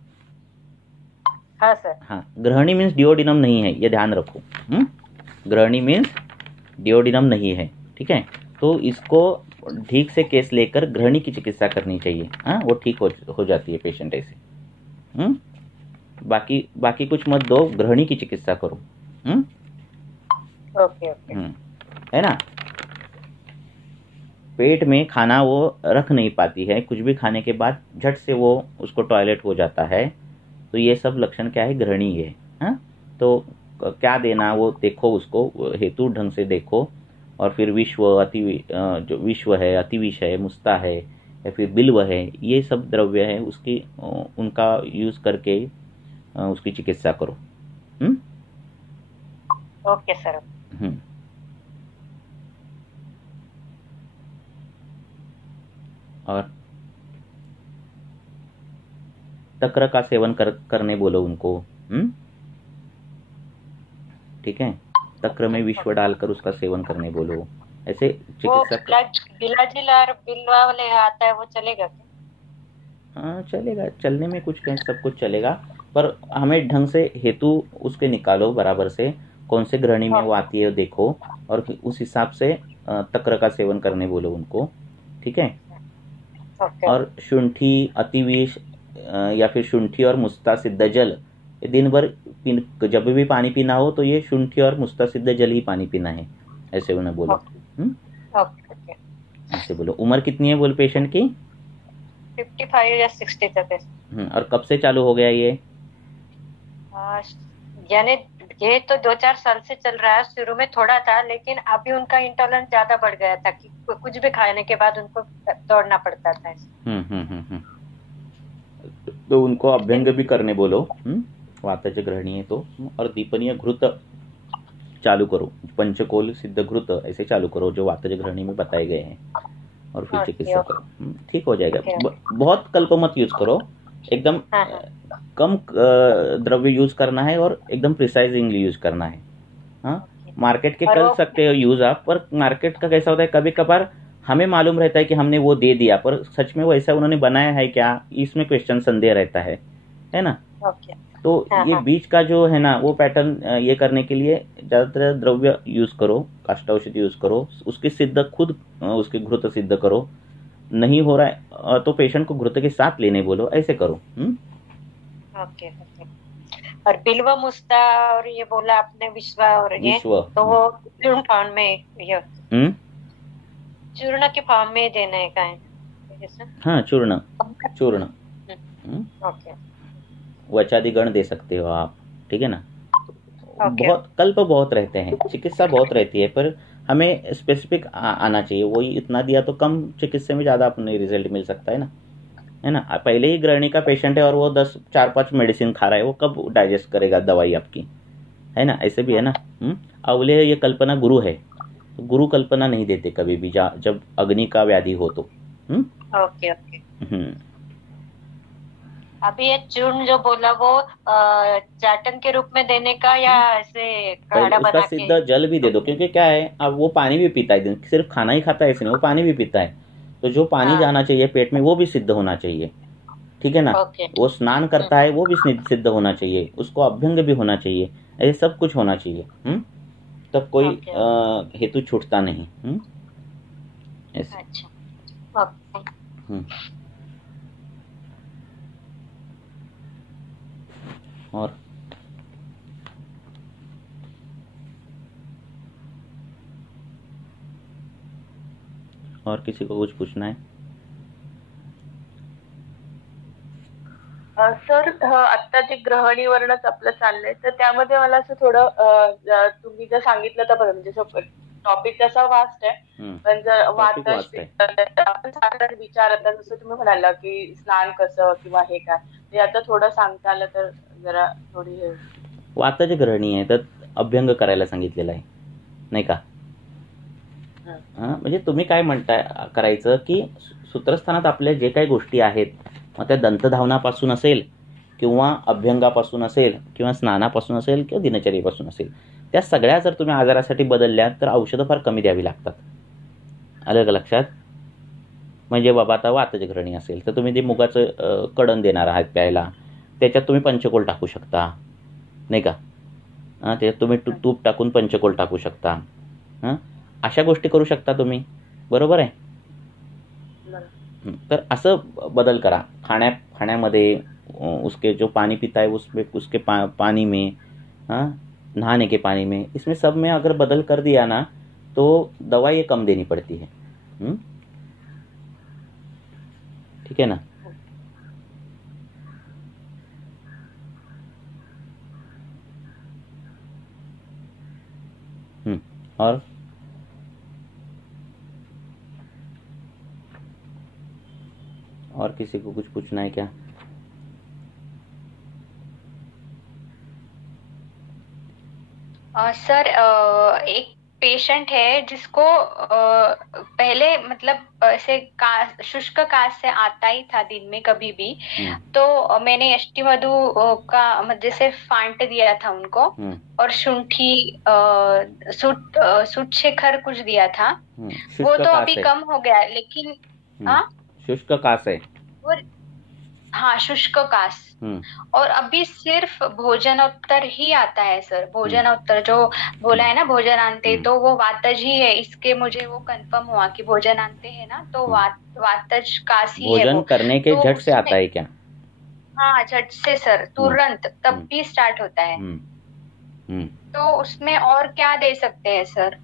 हाँ सर। हाँ, गृहिणी मीन्स डिओडिनम नहीं है, ये ध्यान रखो। गृहिणी मीन्स डिओडिनम नहीं है, ठीक है। तो इसको ठीक से केस लेकर गृहिणी की चिकित्सा करनी चाहिए, वो ठीक हो जाती है पेशेंट ऐसे। बाकी कुछ मत दो, गृहिणी की चिकित्सा करो। ओके। है ना। पेट में खाना वो रख नहीं पाती है, कुछ भी खाने के बाद झट से वो उसको टॉयलेट हो जाता है, तो ये सब लक्षण क्या है, गृहिणी है। तो क्या देना वो देखो, उसको हेतु ढंग से देखो, और फिर जो विश्व है, अतिविष है, मुस्ता है, या फिर बिल्व है, ये सब द्रव्य है, उनका यूज करके उसकी चिकित्सा करो। Okay sir. और तक्र का सेवन करने बोलो उनको। ठीक है, तक्र में विश्व डालकर उसका सेवन करने बोलो, ऐसे चिकित्सा। बिल्वा वाले आता है, वो चलेगा क्या? हाँ चलेगा, चलने में कुछ कहीं सब कुछ चलेगा, पर हमें ढंग से हेतु उसके निकालो बराबर से, कौन से गृहिणी में वो आती है देखो, और उस हिसाब से तक्र का सेवन करने बोलो उनको, ठीक है। और शुंठी, अतिविष या फिर शुंठी और मुस्ता सिद्ध जल, ये दिन भर जब भी पानी पीना हो तो ये शुंठी और मुस्ता सिद्ध जल ही पानी पीना है, ऐसे उन्हें बोलो। ऐसे बोलो। उम्र कितनी है बोल पेशेंट की? 55 या 60 तक है। और कब से चालू हो गया ये? यानी ये तो 2-4 साल से चल रहा है। शुरू में थोड़ा था, लेकिन अभी उनका इंटॉलरेंस ज्यादा बढ़ गया था कि कुछ भी खाने के बाद उनको दौड़ना पड़ता था। तो उनको अभ्यंग भी करने बोलो। वाताचे ग्रहणी है तो, और दीपनीय घृत चालू करो, पंचकोल सिद्ध घृत ऐसे चालू करो जो वाताचे ग्रहणी में बताए गए हैं, और फिर चिकित्सा करो, ठीक हो जाएगा। बहुत कल्प मत यूज करो, एकदम कम द्रव्य यूज करना है और एकदम प्रिसाइजिंगली यूज करना है। हाँ, मार्केट के कर सकते हो यूज आप, पर मार्केट का कैसा होता है, कभी कभार हमें मालूम रहता है कि हमने वो दे दिया, पर सच में वो ऐसा उन्होंने बनाया है क्या, इसमें क्वेश्चन संदेह रहता है ना। तो ये बीच का जो है ना वो पैटर्न ये करने के लिए ज्यादातर द्रव्य यूज करो, काष्ठौषधि यूज करो, उसकी सिद्ध खुद उसके घृत सिद्ध करो। नहीं हो रहा है तो पेशेंट को घृत के साथ लेने बोलो, ऐसे करो। ओके। और बिल्व मुस्ता और ये बोला आपने विश्व और ये तो वो चूर्ण फॉर्म में ये चूर्ण के फॉर्म में देने का है। हाँ, चूर्ण। ओके। वचादिगण दे सकते हो आप, ठीक है ना। बहुत कल्प बहुत रहते हैं, चिकित्सा बहुत रहती है, पर हमें स्पेसिफिक आना चाहिए। वही इतना दिया तो कम चिकित्सा में ज्यादा अपने रिजल्ट मिल सकता है ना। पहले ही गृहिणी का पेशेंट है और वो 4-5 मेडिसिन खा रहा है, वो कब डाइजेस्ट करेगा दवाई आपकी, है ना। ऐसे भी है ना। अवले ये कल्पना गुरु है, तो गुरु कल्पना नहीं देते कभी भी जब अग्नि का व्याधि हो तो। ओके। अभी ये चूर्ण जो बोला वो चाटन के रूप में देने का या ऐसे काढ़ा बना के? सिद्ध जल भी दे दो, क्योंकि क्या है, अब वो पानी भी पीता है, सिर्फ खाना ही खाता है ऐसे नहीं, वो पानी भी पीता है, तो जो पानी जाना चाहिए पेट में वो भी सिद्ध होना चाहिए, ठीक है ना। वो स्नान करता है वो भी सिद्ध होना चाहिए, उसको अभ्यंग भी होना चाहिए, ऐसे सब कुछ होना चाहिए। तब कोई हेतु छूटता नहीं। ऐसे। और किसी को कुछ पूछना है? सर, आता जे ग्रहणीवरच आपलं चाललंय, तर त्यामध्ये मला असं थोडं तुम्ही जर सांगितलं तर बरं, म्हणजे टॉपिक तसा वास्ट आहे, पण जर आपण साधारण विचार आता जसं तुम्ही म्हणाला की स्नान कसं किंवा हे काय, ते आता थोडं सांगता आलं तर जरा थोडी। वाताची ग्रहणी आहे तर अभ्यंग करायला सांगितलेलं आहे, नाही का. म्हणजे तुम्ही काय म्हणताय करायचं की सूत्रस्थानात आपल्या जे काही गोष्टी आहेत, मग त्या दंतधावनापासून असेल किंवा अभ्यंगापासून असेल किंवा स्नानापासून असेल किंवा दिनचर्येपासून असेल, त्या सगळ्या जर तुम्ही आजारासाठी बदलल्या तर औषधं फार कमी द्यावी लागतात. आलं का लक्षात. म्हणजे बाबा आता वाताची ग्रहणी असेल तर तुम्ही ते मुगाचं कडण देणार आहात प्यायला, त्याच्यात तुम्ही पंचकोल टाकू शकता, नाही का. त्याच्यात तुम्ही तूप टाकून पंचकोल टाकू शकता. अशा गोष्टी करू शकता तुम्ही, बरोबर आहे. तर असं बदल करा खाण्यामध्ये. उसके जो पानी पीता है उसके पानी में, नहाने के पानी में, इसमें सब में अगर बदल कर दिया ना तो दवा ये कम देनी पड़ती है. ठीक है ना. और किसी को कुछ पूछना है क्या? सर, एक पेशेंट है जिसको पहले मतलब ऐसे शुष्क काश से आता ही था दिन में कभी भी, तो मैंने यष्टि मधु का जैसे फांट दिया था उनको, और शुंठी सूट शेखर कुछ दिया था, वो तो अभी कम हो गया, लेकिन शुष्क काश है हाँ, शुष्क कास। और अभी सिर्फ भोजनोत्तर ही आता है सर। भोजनोत्तर जो बोला है ना, भोजनांते, तो वो वातज ही है। इसके मुझे वो कंफर्म हुआ कि भोजनांते है ना, तो वातज कास ही है वो। भोजन करने के तो झट से आता है क्या? हाँ, झट से सर, तुरंत तब भी स्टार्ट होता है। तो उसमें और क्या दे सकते हैं सर?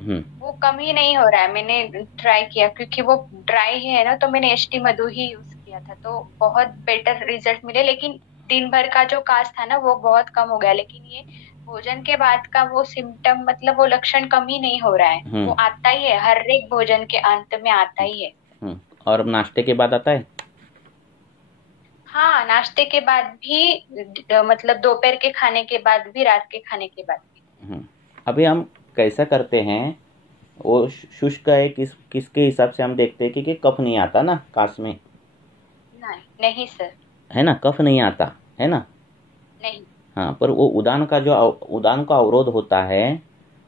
वो कम ही नहीं हो रहा है। मैंने ट्राई किया, क्योंकि वो ड्राई है ना, तो मैंने एसटी मधु ही यूज किया था, तो बहुत बेटर रिजल्ट मिले। लेकिन दिन भर का जो कास था ना, वो बहुत कम हो गया। लेकिन ये भोजन के बाद का वो सिम्टम, मतलब वो लक्षण कम ही नहीं हो रहा है। वो आता ही है, हर एक भोजन के अंत में आता ही है। और नाश्ते के बाद आता है? हाँ, नाश्ते के बाद भी, मतलब दोपहर के खाने के बाद भी, रात के खाने के बाद भी। अभी हम कैसा करते हैं, वो शुष्क है, किसके हिसाब से हम देखते हैं कि कफ नहीं आता ना कास में? नहीं सर, है ना, कफ नहीं आता है ना? नहीं। हाँ, पर वो उदान का अवरोध होता है,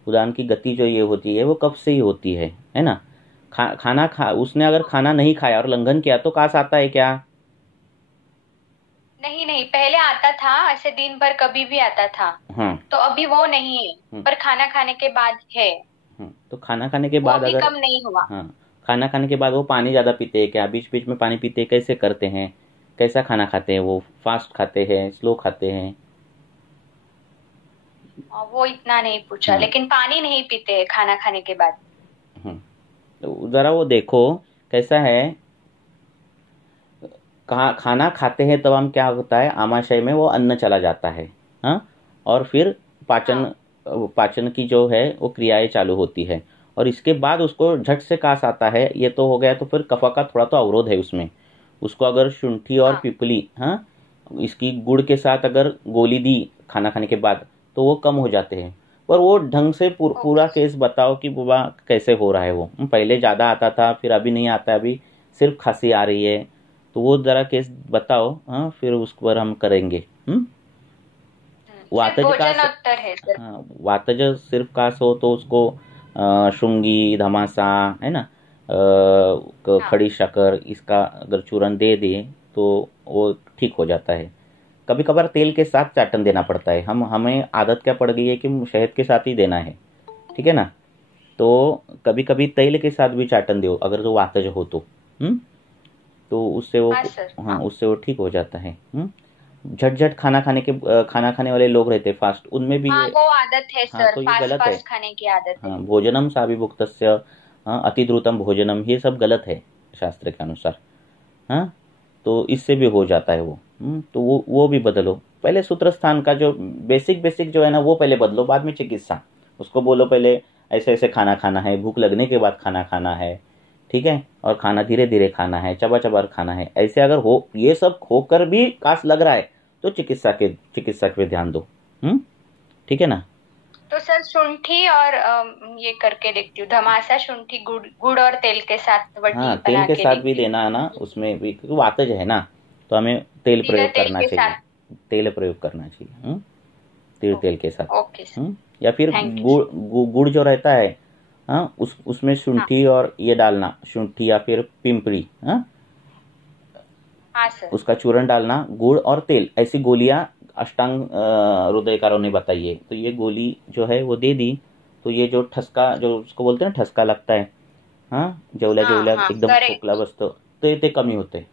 उदान की गति जो ये होती है वो कफ से ही होती है ना? उसने अगर खाना नहीं खाया और लंघन किया तो कास आता है क्या? नहीं, पहले आता था, ऐसे दिन भर कभी भी आता था। तो अभी वो नहीं है, पर खाना खाने के बाद है। तो खाना खाने के बाद अगर कम नहीं हुआ। खाना खाने के बाद वो पानी ज्यादा पीते हैं क्या? बीच बीच में पानी पीते हैं? कैसे करते हैं, कैसा खाना खाते हैं? वो फास्ट खाते हैं, स्लो खाते हैं? वो इतना नहीं पूछा, लेकिन पानी नहीं पीते खाना खाने के बाद। तो जरा वो देखो कैसा है। खाना खाते हैं तब हम क्या होता है, आमाशय में वो अन्न चला जाता है, हाँ, और फिर पाचन की जो है वो क्रियाएं चालू होती है, और इसके बाद उसको झट से कास आता है। ये तो हो गया, तो फिर कफा का थोड़ा तो अवरोध है उसमें। उसको अगर शुंठी और पिपली, हाँ, इसकी गुड़ के साथ अगर गोली दी खाना खाने के बाद, तो वो कम हो जाते हैं। पर वो ढंग से पूरा केस बताओ कि बाबा कैसे हो रहा है। वो पहले ज़्यादा आता था, फिर अभी नहीं आता, अभी सिर्फ खांसी आ रही है, तो वो जरा केस बताओ, हाँ, फिर उस पर हम करेंगे। वातज का, हाँ, वातज सिर्फ कास हो तो उसको शुंगी, धमासा, है ना, खड़ी शक्कर, इसका अगर चूरन दे दे तो वो ठीक हो जाता है। कभी कभार तेल के साथ चाटन देना पड़ता है। हमें आदत क्या पड़ गई है कि शहद के साथ ही देना है, ठीक है ना? तो कभी कभी तेल के साथ भी चाटन दो अगर जो वातज हो तो उससे वो, हाँ, उससे वो ठीक हो जाता है। झट खाना खाने वाले लोग रहते फास्ट, उनमें भी वो आदत है सर। हाँ, तो ये गलत है। खाने की आदत है। हाँ, भोजनम साभिभुक्तस्य अतिद्रुतम भोजनम, ये सब गलत है शास्त्र के अनुसार। हाँ, तो इससे भी हो जाता है वो। तो वो भी बदलो। पहले सूत्र स्थान का जो बेसिक जो है ना, वो पहले बदलो, बाद में चिकित्सा। उसको बोलो पहले ऐसे ऐसे खाना खाना है, भूख लगने के बाद खाना खाना है, ठीक है, और खाना धीरे धीरे खाना है, चबा चबा खाना है। ऐसे अगर हो, ये सब होकर भी कास लग रहा है, तो चिकित्सक पे ध्यान दो। ठीक है ना? तो सर शुंठी और ये करके देखती हूँ, धमासा, शुंठी, गुड़ और तेल के साथ वटी। हाँ, तेल के साथ भी देना है ना, उसमें भी वातज है ना, तो हमें तेल प्रयोग करना चाहिए। तेल प्रयोग करना चाहिए, तेल के साथ। या फिर गुड़ जो रहता है, हाँ, उसमें शुंठी और ये डालना, शुंठी या फिर पिंपली, हाँ, उसका चूरन डालना, गुड़ और तेल, ऐसी गोलियां अष्टांग हृदयकारों ने बताई है। तो ये गोली जो है वो दे दी, तो ये जो ठसका, जो उसको बोलते हैं ना, ठसका लगता है, हाँ, जेवल्या एकदम खोकला बसतो, तो ते कमी होते।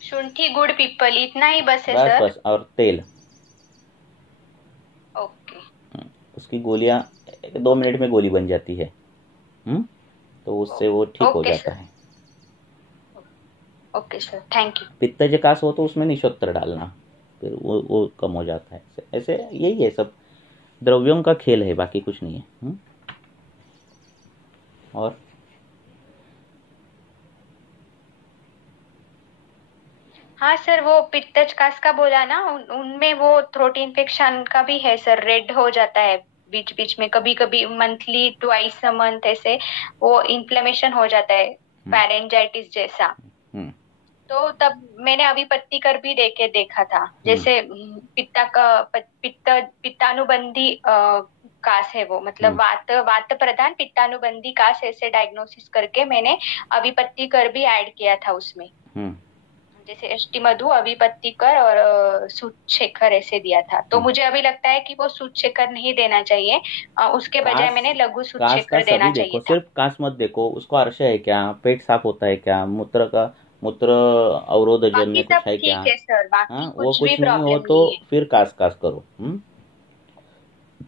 शुंठी, गुड़, पिपली, इतना ही बस है सर? बस, और तेल। ओके। उसकी गोलियां 2 मिनट में गोली बन जाती है। तो उससे वो ठीक हो जाता है। Okay sir, thank you. पित्तजकास हो तो उसमें निशोत्तर डालना, फिर वो कम हो जाता है। ऐसे यही है, सब द्रव्यों का खेल है, बाकी कुछ नहीं है। और हाँ सर, वो पित्तजकास का बोला ना, उनमें वो थ्रोट इन्फेक्शन का भी है सर। रेड हो जाता है बीच बीच में, कभी कभी मंथली, ट्वाइस अ मंथ, ऐसे वो इन्फ्लेमेशन हो जाता है, पैरेंजाइटिस जैसा। तो तब मैंने अभी पत्ती कर भी देखा था, जैसे पित्तानुबंधी कास है वो, मतलब वात प्रधान पित्तानुबंधी कास, ऐसे डायग्नोसिस करके मैंने अभी पत्ती कर भी ऐड किया था उसमें। जैसे अष्टी मधु, अभिपत्तिकर और सूतशेखर ऐसे दिया था, तो मुझे अभी लगता है कि वो सूतशेखर नहीं देना चाहिए, उसके बजाय मैंने लघु सूतशेखर देना चाहिए था। सिर्फ कास मत देखो, उसको अर्श है क्या, पेट साफ होता है क्या, मूत्र अवरोध जन्य कुछ है क्या? ठीक है सर, बाकी वो कुछ कुछ भी नहीं हो प्रॉब्लम तो नहीं है। फिर कास करो।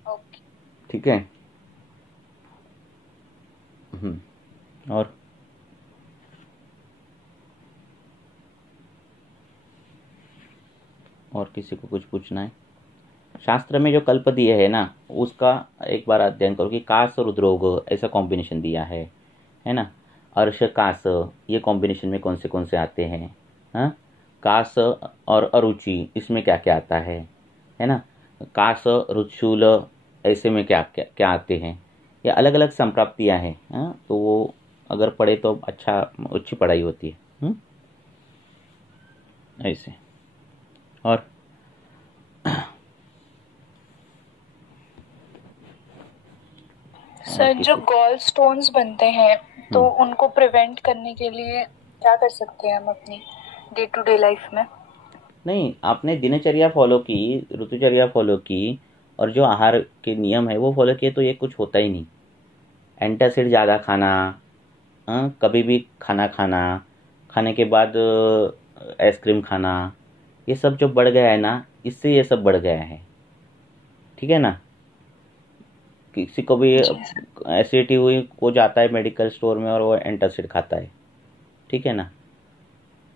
ओके, ठीक है। और किसी को कुछ पूछना है? शास्त्र में जो कल्प दिए है ना, उसका एक बार अध्ययन करो कि कास और रुद्रोग ऐसा कॉम्बिनेशन दिया है ना। अर्श कास, ये कॉम्बिनेशन में कौन से आते हैं? हाँ, कास और अरुचि, इसमें क्या क्या आता है ना। कास रुचूल, ऐसे में क्या क्या क्या आते हैं? ये अलग अलग संप्राप्तियां हैं। हाँ, तो वो अगर पढ़े तो अच्छी पढ़ाई होती है। ऐसे। और सर, जो गॉल स्टोन्स बनते हैं तो उनको प्रिवेंट करने के लिए क्या कर सकते हैं हम अपनी डे टू डे लाइफ में? नहीं, आपने दिनचर्या फॉलो की, ऋतुचर्या फॉलो की, और जो आहार के नियम है वो फॉलो किए तो ये कुछ होता ही नहीं। एंटासिड ज़्यादा खाना, कभी भी खाना खाना, खाने के बाद आइसक्रीम खाना, ये सब जो बढ़ गया है ना, इससे ये सब बढ़ गया है। ठीक है ना। किसी को भी एसिडिटी हुई, वो जाता है मेडिकल स्टोर में और वो एंटासिड खाता है। ठीक है ना।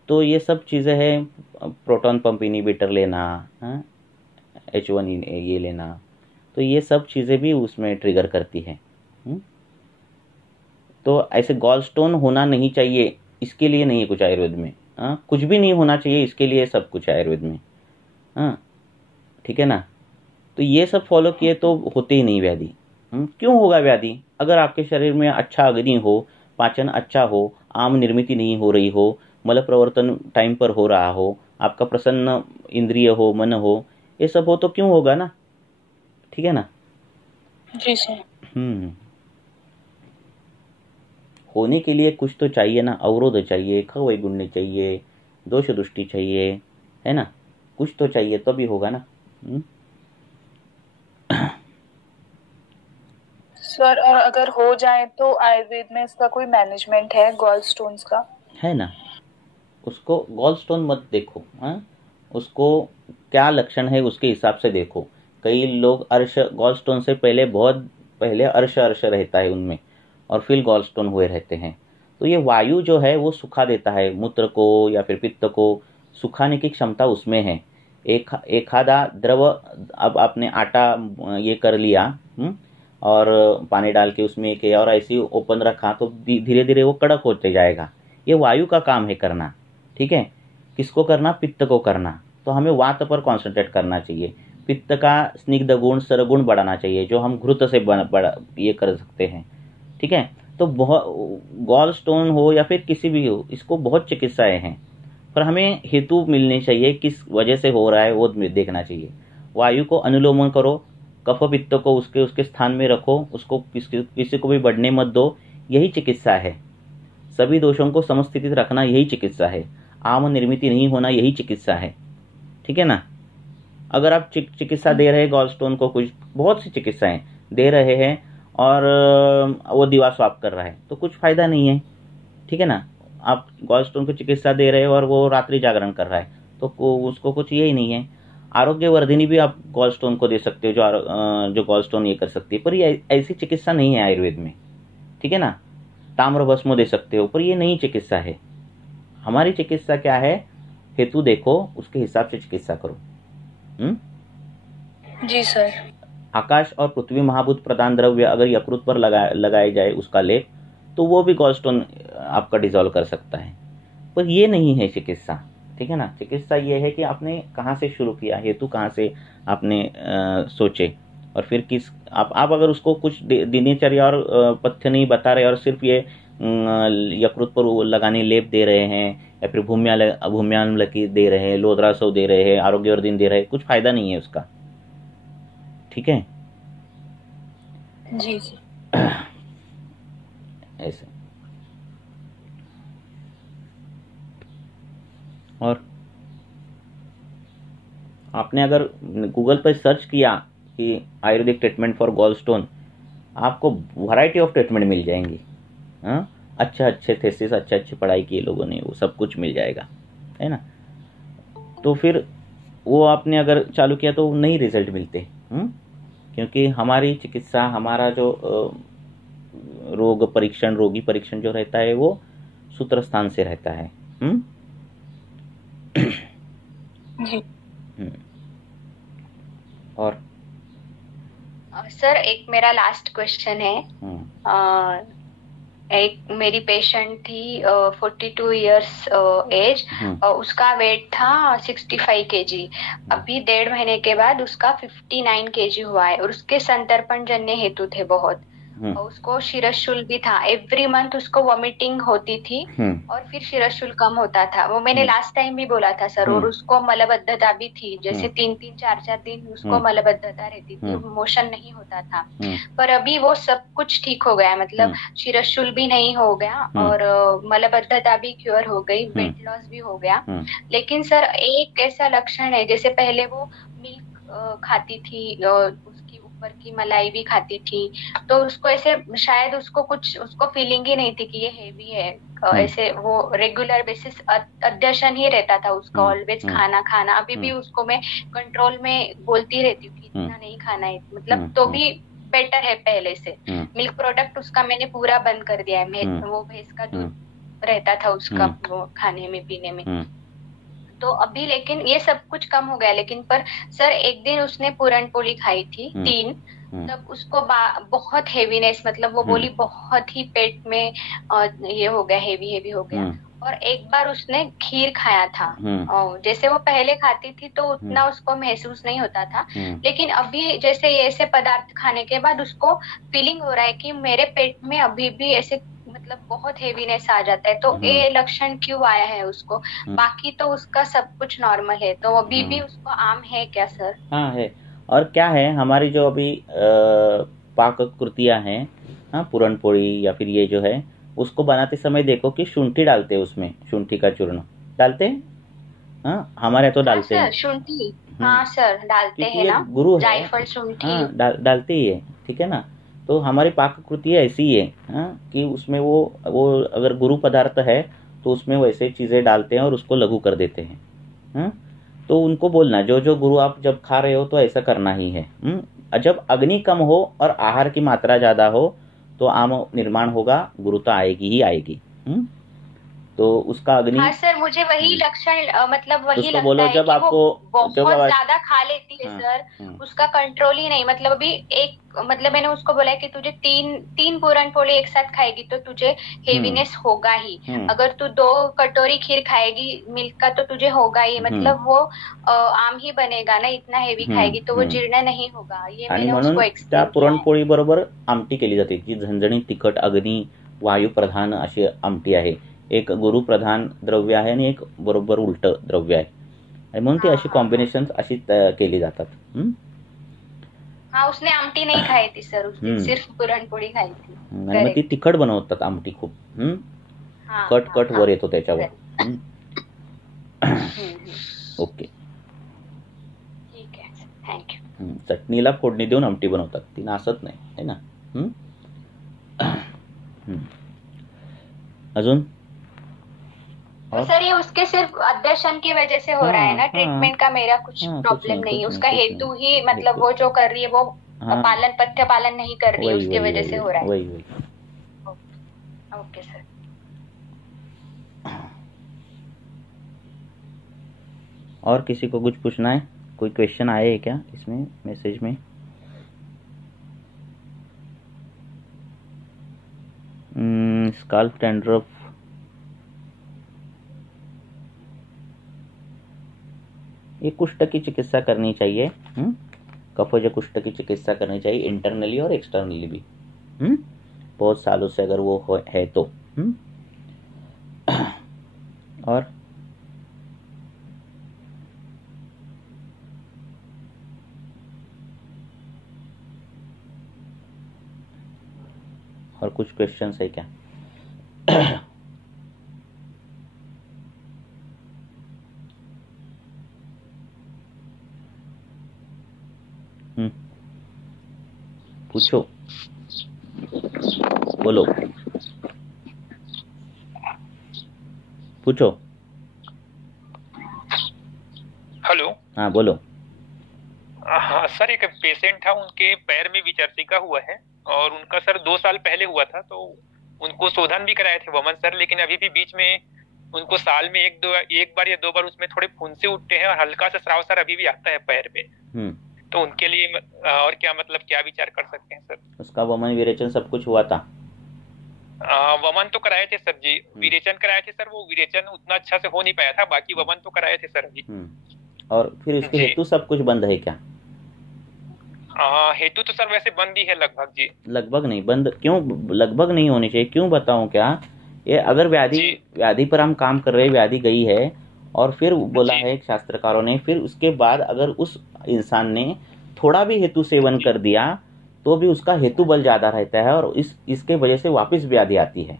तो ये सब चीज़ें हैं। प्रोटॉन पंप इनहिबिटर लेना, H1 ये लेना, तो ये सब चीज़ें भी उसमें ट्रिगर करती है। तो ऐसे गॉल स्टोन होना नहीं चाहिए, इसके लिए नहीं है कुछ आयुर्वेद में। कुछ भी नहीं होना चाहिए, इसके लिए सब कुछ है आयुर्वेद में। ठीक है ना। तो ये सब फॉलो किए तो होते ही नहीं व्याधि। क्यों होगा व्याधि? अगर आपके शरीर में अच्छा अग्नि हो, पाचन अच्छा हो, आम निर्मिति नहीं हो रही हो, मल प्रवर्तन टाइम पर हो रहा हो, आपका प्रसन्न इंद्रिय हो, मन हो, ये सब हो तो क्यों होगा ना। ठीक है ना। जी सर। होने के लिए कुछ तो चाहिए ना, अवरोध चाहिए, खवैगुण्य चाहिए, दोष दृष्टि चाहिए, है ना। कुछ तो चाहिए तभी होगा ना। सर, और अगर हो जाए तो आयुर्वेद में इसका कोई मैनेजमेंट है गॉल स्टोन्स का? है ना। उसको गॉल स्टोन मत देखो, उसको क्या लक्षण है उसके हिसाब से देखो। कई लोग अर्श, गॉल स्टोन से पहले, बहुत पहले अर्श रहता है उनमें, और फिर गॉल स्टोन हुए रहते हैं। तो ये वायु जो है वो सुखा देता है, मूत्र को या फिर पित्त को सुखाने की क्षमता उसमें है। एक आधा द्रव, अब आपने आटा ये कर लिया, और पानी डाल के उसमें किया और ऐसे ही ओपन रखा, तो धीरे धीरे वो कड़क होते जाएगा। ये वायु का काम है करना। ठीक है। किसको करना? पित्त को करना। तो हमें वात पर कॉन्सेंट्रेट करना चाहिए। पित्त का स्निग्ध गुण, सरगुण बढ़ाना चाहिए, जो हम घृत से ये कर सकते हैं। ठीक है। तो बहुत, गॉल स्टोन हो या फिर किसी भी हो, इसको बहुत चिकित्साएं हैं, पर हमें हेतु मिलने चाहिए, किस वजह से हो रहा है वो देखना चाहिए। वायु को अनुलोमन करो, कफ पित्त को उसके उसके स्थान में रखो, उसको किसी को भी बढ़ने मत दो, यही चिकित्सा है। सभी दोषों को समस्थित रखना, यही चिकित्सा है। आम निर्मिति नहीं होना, यही चिकित्सा है। ठीक है ना। अगर आप चिकित्सा दे रहे हैं गॉल स्टोन को, कुछ बहुत सी चिकित्साएं दे रहे हैं और वो दीवा स्वाप कर रहा है, तो कुछ फायदा नहीं है। ठीक है ना। आप गॉल स्टोन को चिकित्सा दे रहे हो और वो रात्रि जागरण कर रहा है, तो उसको कुछ यही नहीं है। आरोग्य वर्धिनी भी आप गॉल स्टोन को दे सकते हो, जो गॉल स्टोन ये कर सकती है, पर ये ऐसी चिकित्सा नहीं है आयुर्वेद में। ठीक है ना। ताम्र भस्म दे सकते हो, पर ये नहीं चिकित्सा है। हमारी चिकित्सा क्या है? हेतु देखो, उसके हिसाब से चिकित्सा करो। जी सर। आकाश और पृथ्वी महाभूत प्रधान द्रव्य अगर यकृत पर लगाए जाए उसका लेप, तो वो भी गॉल स्टोन आपका डिजोल्व कर सकता है, पर ये नहीं है चिकित्सा। ठीक है ना। चिकित्सा ये है कि आपने कहाँ से शुरू किया, हेतु कहाँ से आपने सोचे, और फिर किस आप अगर उसको कुछ दिनचर्या और पथ्य नहीं बता रहे और सिर्फ ये यकृत पर लगाने लेप दे रहे हैं, या फिर भूम्यान की दे रहे हैं, लोद्रासव दे रहे हैं, आरोग्यवर्धन दे रहे हैं, कुछ फायदा नहीं है उसका। ठीक है। जी जी। ऐसे। और आपने अगर गूगल पर सर्च किया कि Ayurvedic treatment for gallstone, आपको वैरायटी ऑफ ट्रीटमेंट मिल जाएंगी। हाँ, अच्छे थेसिस, अच्छी पढ़ाई की लोगों ने, वो सब कुछ मिल जाएगा, है ना। तो फिर वो आपने अगर चालू किया तो नहीं रिजल्ट मिलते, क्योंकि हमारी चिकित्सा, हमारा जो रोगी परीक्षण जो रहता है वो सूत्र स्थान से रहता है। और सर एक मेरा लास्ट क्वेश्चन है। एक मेरी पेशेंट थी 42 इयर्स एज, उसका वेट था 65 kg। अभी 1.5 महीने के बाद उसका 59 kg हुआ है और उसके संतर्पण जन्य हेतु थे बहुत। और उसको शिरशूल भी था, एवरी मंथ उसको वॉमिटिंग होती थी और फिर शिरशूल कम होता था, वो मैंने लास्ट टाइम भी बोला था सर। और उसको मलबद्धता भी थी, जैसे 3-3 4-4 दिन उसको मलबद्धता रहती थी, मोशन नहीं होता था। पर अभी वो सब कुछ ठीक हो गया, मतलब शिरशूल भी नहीं हो गया और मलबद्धता भी क्योर हो गई, वेट लॉस भी हो गया। लेकिन सर एक ऐसा लक्षण है, जैसे पहले वो मिल्क खाती थी, उसकी ऊपर की मलाई भी खाती थी, तो उसको ऐसे शायद उसको फीलिंग ही नहीं थी कि ये हेवी है। ऐसे वो रेगुलर बेसिस अध्यशन ही रहता था उसका, ऑलवेज खाना। अभी भी उसको मैं कंट्रोल में बोलती रहती हूँ कि इतना नहीं खाना है, मतलब तो भी बेटर है पहले से। मिल्क प्रोडक्ट उसका मैंने पूरा बंद कर दिया है, वो भैंस का दूध रहता था उसका वो खाने में पीने में। तो अभी लेकिन ये सब कुछ कम हो गया। लेकिन पर सर एक दिन उसने पूरन पोली खाई थी 3, तब उसको बहुत हेवीनेस, मतलब वो बोली बहुत ही पेट में ये हो गया, हेवी हो गया। और एक बार उसने खीर खाया था, और जैसे वो पहले खाती थी तो उतना उसको महसूस नहीं होता था, लेकिन अभी जैसे ये ऐसे पदार्थ खाने के बाद उसको फीलिंग हो रहा है कि मेरे पेट में अभी भी ऐसे मतलब बहुत हेवीनेस आ जाता है। तो ये लक्षण क्यों आया है उसको? बाकी तो उसका सब कुछ नॉर्मल है, तो अभी भी उसको आम है क्या सर? हाँ है। और क्या है, हमारी जो अभी पाक कृतियाँ हैं, हाँ, पूरन पोड़ी या फिर ये जो है, उसको बनाते समय देखो कि शुंठी डालते हैं, उसमें शुंठी का चूर्ण डालते हैं। हाँ, हमारे तो डालते हैं शुंठी। हाँ सर डालते हैं ना, गुरु है, जायफल शुंठी। हाँ, डालते ही है, ठीक है ना। तो हमारी पाककृति ऐसी ही है, हाँ, कि उसमें वो अगर गुरु पदार्थ है तो उसमें वैसे चीज़ें डालते हैं और उसको लघु कर देते हैं। हाँ, तो उनको बोलना जो गुरु आप जब खा रहे हो तो ऐसा करना ही है। जब अग्नि कम हो और आहार की मात्रा ज़्यादा हो तो आम निर्माण होगा, गुरुता आएगी ही आएगी। तो उसका अग्नि, हाँ सर मुझे वही लक्षण मतलब वही लगता बोलो, है जब कि आपको वो बहुत ज्यादा खा लेती है सर, उसका कंट्रोल ही नहीं। मतलब अभी मतलब मैंने उसको बोला है कि तुझे तीन पूरन पोली एक साथ खाएगी तो तुझे हेवीनेस होगा ही। अगर तू 2 कटोरी खीर खाएगी मिल्क का तो तुझे होगा ही, मतलब वो आम ही बनेगा ना, इतना हेवी खाएगी तो वो जीर्ण नहीं होगा। ये मैंने उसको एक्सप्लेन किया। पुरणपोळी बरोबर आमटी केली जाते, जी झणझणीत तिखट अग्नी वायू प्रधान अशी आमटी आहे। एक गुरु प्रधान द्रव्य आहे आणि एक बरोबर उलट द्रव्य आहे, आणि म्हणून ती अशी कॉम्बिनेशन अशी केली जातात। हाँ उसने आमटी नहीं खाई थी सर, उसने सिर्फ पुरणपोळी खाई थी। आणि मग ती तिखट बनवतात आमटी खूप, कट वर येतो त्याच्यावर। ओके ठीक आहे, थँक्यू। चटणीला फोडणी देऊन आमटी बनवतात, ती नासत नाही, है ना। अजून तो सर ये उसके सिर्फ अध्यशन की वजह से हो रहा है ना, ट्रीटमेंट का मेरा कुछ प्रॉब्लम नहीं है, उसका हेतु ही मतलब वो जो कर रही है वो पथ्य पालन नहीं कर रही है, उसकी वजह से हो रहा है। वही। Okay sir. और किसी को कुछ पूछना है? कोई क्वेश्चन आए है क्या इसमें मैसेज में? स्काल्प डैंड्रफ, ये कुष्ठ की चिकित्सा करनी चाहिए। कफज कुष्ठ की चिकित्सा करनी चाहिए, इंटरनली और एक्सटर्नली भी। बहुत सालों से अगर वो है तो। और कुछ क्वेश्चंस है क्या? पूछो, बोलो, पूछो। हेलो। हाँ बोलो। हाँ सर, एक पेशेंट था, उनके पैर में विचर्चिका हुआ है और उनका सर 2 साल पहले हुआ था, तो उनको शोधन भी कराए थे वमन सर, लेकिन अभी भी बीच में उनको साल में एक बार या 2 बार उसमें थोड़े फुंसे उठते हैं और हल्का सा स्राव सर अभी भी आता है पैर में। तो उनके लिए और क्या मतलब क्या विचार कर सकते हैं सर? उसका वमन विरेचन सब कुछ हुआ था? वमन तो कराए थे सर जी, विरेचन कराए थे सर, वो विरेचन उतना अच्छा से हो नहीं पाया था, बाकी वमन तो कराए थे सर जी। और फिर उसके हेतु सब कुछ बंद है क्या? हेतु तो सर वैसे बंद ही है लगभग जी। लगभग नहीं बंद, क्यों लगभग नहीं होनी चाहिए, क्यों बताऊं क्या? ये अगर व्याधि पर हम काम कर रहे, व्याधि गई है और फिर बोला है शास्त्रकारों ने, फिर उसके बाद अगर उस इंसान ने थोड़ा भी हेतु सेवन कर दिया तो भी उसका हेतु बल ज्यादा रहता है और इसके वजह से वापस व्याधि आती है।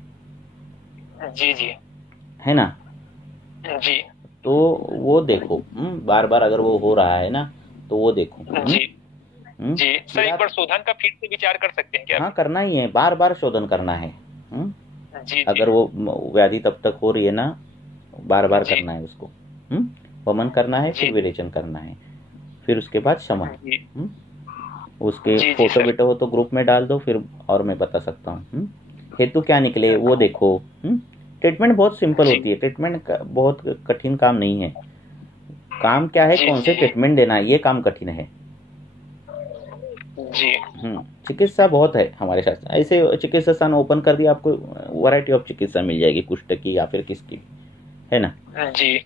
जी जी, है ना जी। तो वो देखो, बार बार अगर वो हो रहा है ना तो वो देखो। जी जी सर, एक बार शोधन का फिर से विचार कर सकते हैं क्या? हाँ करना ही है, बार बार शोधन करना है। जी, अगर वो व्याधि तब तक हो रही है ना, बार बार करना है उसको। वमन करना है, फिर विरेचन करना है, फिर उसके बाद शमन। उसके फोटो वीटो हो तो ग्रुप में डाल दो, फिर और मैं बता सकता हूँ हेतु क्या निकले वो देखो। ट्रीटमेंट बहुत सिंपल होती है, ट्रीटमेंट बहुत कठिन काम नहीं है। काम क्या है, कौन से ट्रीटमेंट देना है, ये काम कठिन है जी। चिकित्सा बहुत है हमारे साथ, ऐसे चिकित्सा स्थान ओपन कर दिया, आपको वैरायटी ऑफ चिकित्सा मिल जाएगी, कुष्ठ की या फिर किसकी, है ना? जी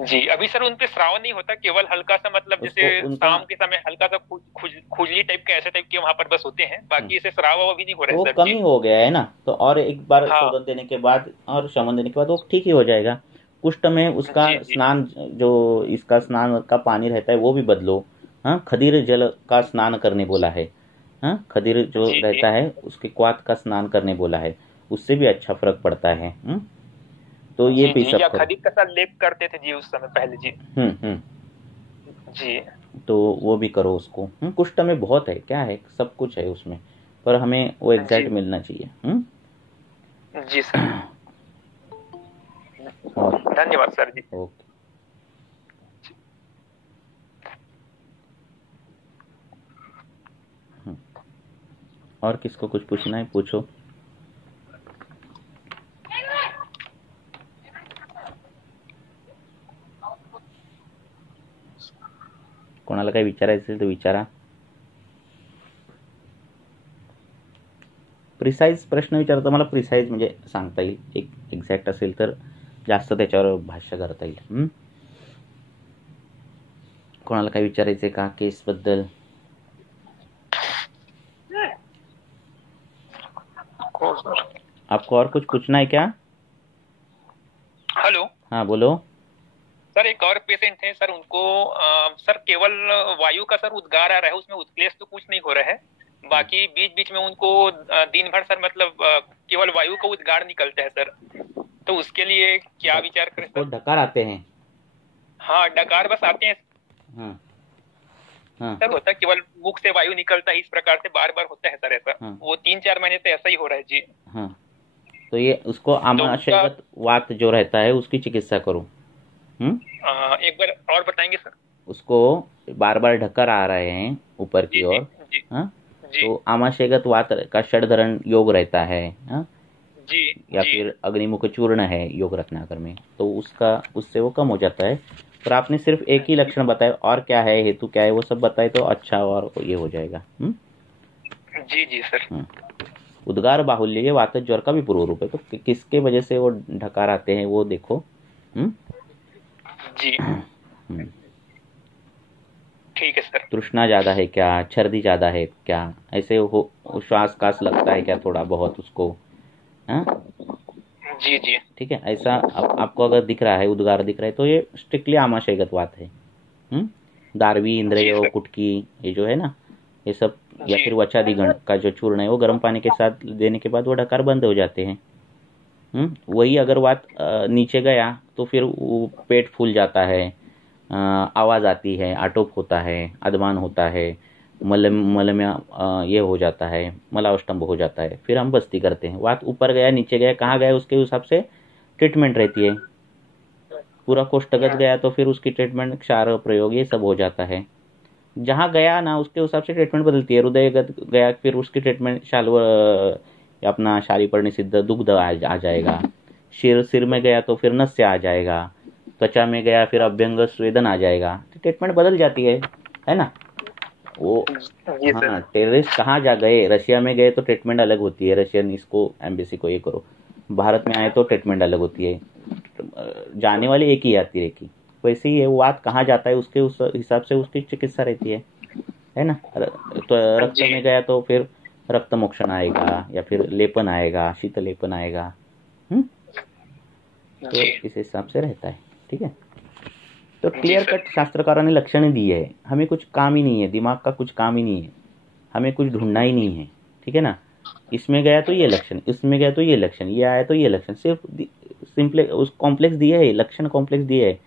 जी। अभी सर उनपे स्राव नहीं होता, केवल हल्का सा मतलब जैसे शाम के समय हल्का सा खुजली टाइप के, ऐसे टाइप के वहाँ पर बस होते हैं, बाकी ऐसे स्राव अभी नहीं हो रहे। वो कमी हो गया है ना, तो और एक बार शोधन देने के बाद और शमन देने के बाद वो ठीक ही हो जाएगा। कुष्ठ में उसका स्नान, जो इसका स्नान का पानी रहता है वो भी बदलो। हाँ, खदीर जल का स्नान करने बोला है। हाँ, खदीर जो रहता है उसके क्वाथ का स्नान करने बोला है, उससे भी अच्छा फर्क पड़ता है। तो ये भी सब खदीर का साथ लेप करते थे जी उस समय पहले जी। जी, तो वो भी करो उसको। कुष्ठ में बहुत है, क्या है, सब कुछ है उसमें, पर हमें वो एग्जैक्ट मिलना चाहिए। जी सर, और धन्यवाद सर जी। ओके। और किसको कुछ पूछना है पूछो। कोणाला काही विचारायचं असेल तर विचारा। प्रिसाइज प्रश्न विचारता, मला प्रिसाइज म्हणजे सांगता येईल, एक एक्झॅक्ट असेल तर जास्त त्याच्यावर भाष्य करता येईल। कोणाला काही विचारायचंय का केस बद्दल? आपको और कुछ पूछना है क्या? हेलो। हाँ बोलो सर, एक और पेशेंट है सर, उनको सर केवल वायु का सर उद्गार आ रहा है, उसमें उत्क्लेश तो कुछ नहीं हो रहा है, बाकी बीच बीच में उनको दिन भर सर मतलब केवल वायु का उद्गार निकलता है सर, तो उसके लिए क्या विचार करें सर? डकार आते हैं? हाँ, डकार बस आते हैं। हाँ सर होता है केवल मुख से वायु निकलता है, इस प्रकार से बार बार होता है सर ऐसा। वो 3-4 महीने से ऐसा ही हो रहा है जी। हाँ, तो ये उसको आमाशयगत वात जो रहता है उसकी चिकित्सा करो। एक बार और बताएंगे सर? उसको बार बार ढक्कर आ रहे हैं ऊपर की ओर, तो आमाशयगत वात का षडधरण योग रहता है। जी, या फिर अग्निमुख चूर्ण है योग रत्नाकर में, तो उससे वो कम हो जाता है। पर आपने सिर्फ एक ही लक्षण बताया, और क्या है, हेतु क्या है, वो सब बताए तो अच्छा और ये हो जाएगा। जी जी सर। उद्गार बाहुल्य ये वात ज्वर का भी पूर्व रूप है, तो किसके वजह से वो ढकार आते हैं वो देखो। जी ठीक है सर। तृष्णा ज्यादा है क्या, छर्दी ज्यादा है क्या, ऐसे हो श्वास कास लगता है क्या थोड़ा बहुत उसको? जी जी ठीक है, ऐसा आपको अगर दिख रहा है, उद्गार दिख रहा है, तो ये स्ट्रिक्टली आमाशयगत वात है। दारवी, इंद्रिय, कुटकी, ये जो है ना, ये सब, या फिर वचादिगण का जो चूर्ण है वो गर्म पानी के साथ देने के बाद वो ढकार बंद हो जाते हैं। वही अगर वात नीचे गया तो फिर वो पेट फूल जाता है, आवाज आती है, आटोप होता है, अदमान होता है, ये हो जाता है, मलावष्टम्भ हो जाता है, फिर हम बस्ती करते हैं। वात ऊपर गया नीचे गया कहाँ गया उसके हिसाब से ट्रीटमेंट रहती है। पूरा कोष्ठगत गया तो फिर उसकी ट्रीटमेंट क्षार प्रयोग ये सब हो जाता है। जहाँ गया ना उसके हिसाब से ट्रीटमेंट बदलती है। हृदयगत गया फिर उसकी ट्रीटमेंट अपना शारीपर्णी सिद्ध दुग्ध आ जाएगा। सिर में गया तो फिर नस्य आ जाएगा। त्वचा में गया फिर अभ्यंग स्वेदन आ जाएगा। ट्रीटमेंट बदल जाती है ना। वो हाँ, टेररिस्ट कहाँ जा गए, रशिया में गए तो ट्रीटमेंट अलग होती है, रशियन इसको एम्बेसी को ये करो। भारत में आए तो ट्रीटमेंट अलग होती है, जाने वाली एक ही आती रहेगी। वैसे ही है, वो बात कहाँ जाता है उसके उस हिसाब से उसकी चिकित्सा रहती है ना। तो रक्त में गया तो फिर रक्त मोक्षण आएगा या फिर लेपन आएगा, शीत लेपन आएगा। तो इस हिसाब से रहता है। ठीक है, तो क्लियर कट शास्त्रकारों ने लक्षण दी है। हमें कुछ काम ही नहीं है, दिमाग का कुछ काम ही नहीं है, हमें कुछ ढूंढना ही नहीं है। ठीक है ना। इसमें गया तो ये लक्षण, इसमें गया तो ये लक्षण, ये आया तो ये लक्षण, सिर्फ सिंपल उस कॉम्प्लेक्स दिया है, लक्षण कॉम्प्लेक्स दिया है,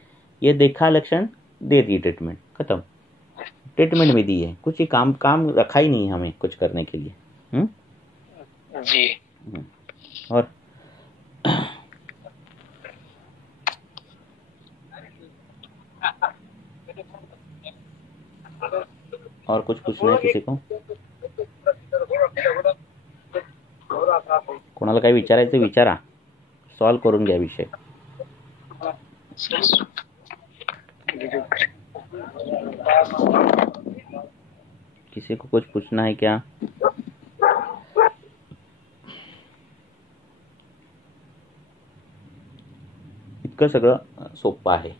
ये देखा लक्षण दे दी, ट्रीटमेंट खत्म। ट्रीटमेंट में दी है, कुछ ही काम रखा ही नहीं हमें कुछ करने के लिए। जी। और कुछ पूछना है किसी को? कोणाला काही विचारायचं विचारा, सॉल्व करून घ्या विषय। किसी को कुछ पूछना है क्या? इतकं सगळं सोपं आहे।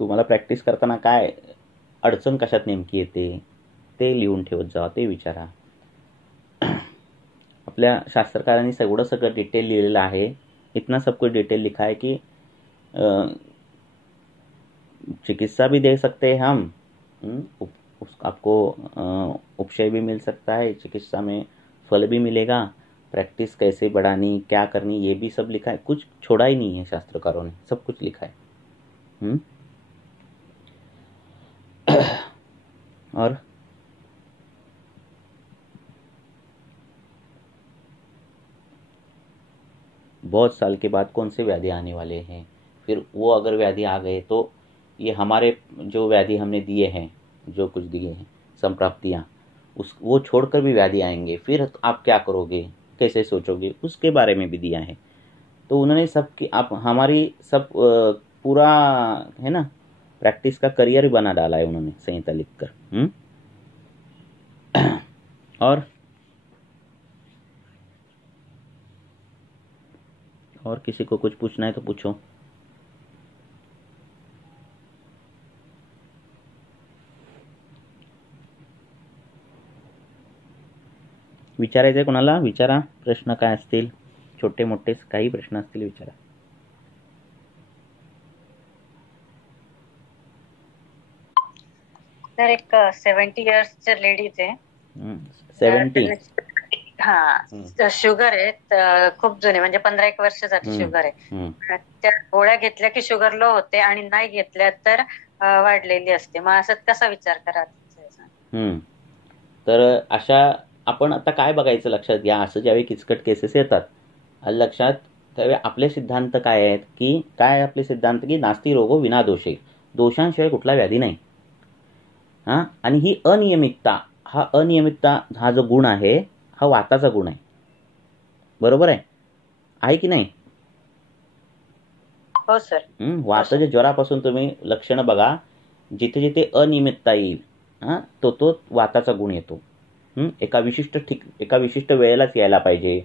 तुम्हाला प्रॅक्टिस करताना काय अडचण कशात नेमकी येते ते लिहून ठेवत जा, ते विचारा। आपल्या शास्त्रकारांनी सगळं डिटेल लिहिलेलं आहे। इतना सब कुछ डिटेल लिखा है कि चिकित्सा भी दे सकते हैं हम, आपको उपशय भी मिल सकता है, चिकित्सा में फल भी मिलेगा, प्रैक्टिस कैसे बढ़ानी, क्या करनी, ये भी सब लिखा है। कुछ छोड़ा ही नहीं है शास्त्रकारों ने, सब कुछ लिखा है। और बहुत साल के बाद कौन से व्याधि आने वाले हैं, फिर वो अगर व्याधि आ गए तो ये हमारे जो व्याधि हमने दिए हैं, जो कुछ दिए हैं संप्राप्तियाँ, वो छोड़कर भी व्याधि आएंगे, फिर आप क्या करोगे, कैसे सोचोगे, उसके बारे में भी दिया है। तो उन्होंने सबकी आप हमारी सब पूरा है ना प्रैक्टिस का करियर बना डाला है उन्होंने संहिता लिखकर। और किसी को कुछ पूछना है तो पूछो। विचारायचंय कोणाला? विचारा, प्रश्न काय असतील, छोटे मोठे काही प्रश्न असतील विचारा। सर एक 70 इयर्सच्या लेडीज आहे। 70? हा, शुगर आहे खूप जुने, म्हणजे 15-1 वर्ष झाली शुगर आहे। त्या गोळ्या घेतल्या की शुगर लो होते आणि नाही घेतल्या तर वाढलेली असते। मग असं कसा विचार करायचा? तर अशा आपण आता काय बघायचं लक्षात घ्या, असं ज्यावेळी किचकट केसेस येतात लक्षात, त्यावेळी आपले सिद्धांत काय आहेत की काय आपले सिद्धांत की नास्ति रोगो विना दोषे, दोषांशिवाय कुठला व्याधी नाही। आणि ही अनियमितता, हा जो गुण आहे हा वाताचा गुण आहे, बरोबर आहे की नाही? हो सर। वाताच्या ज्वरापासून तुम्ही लक्षणं बघा, जिथे जिथे अनियमितता येईल तो वाताचा गुण येतो। एका विशिष्ट वेळेलाच यायला पाहिजे।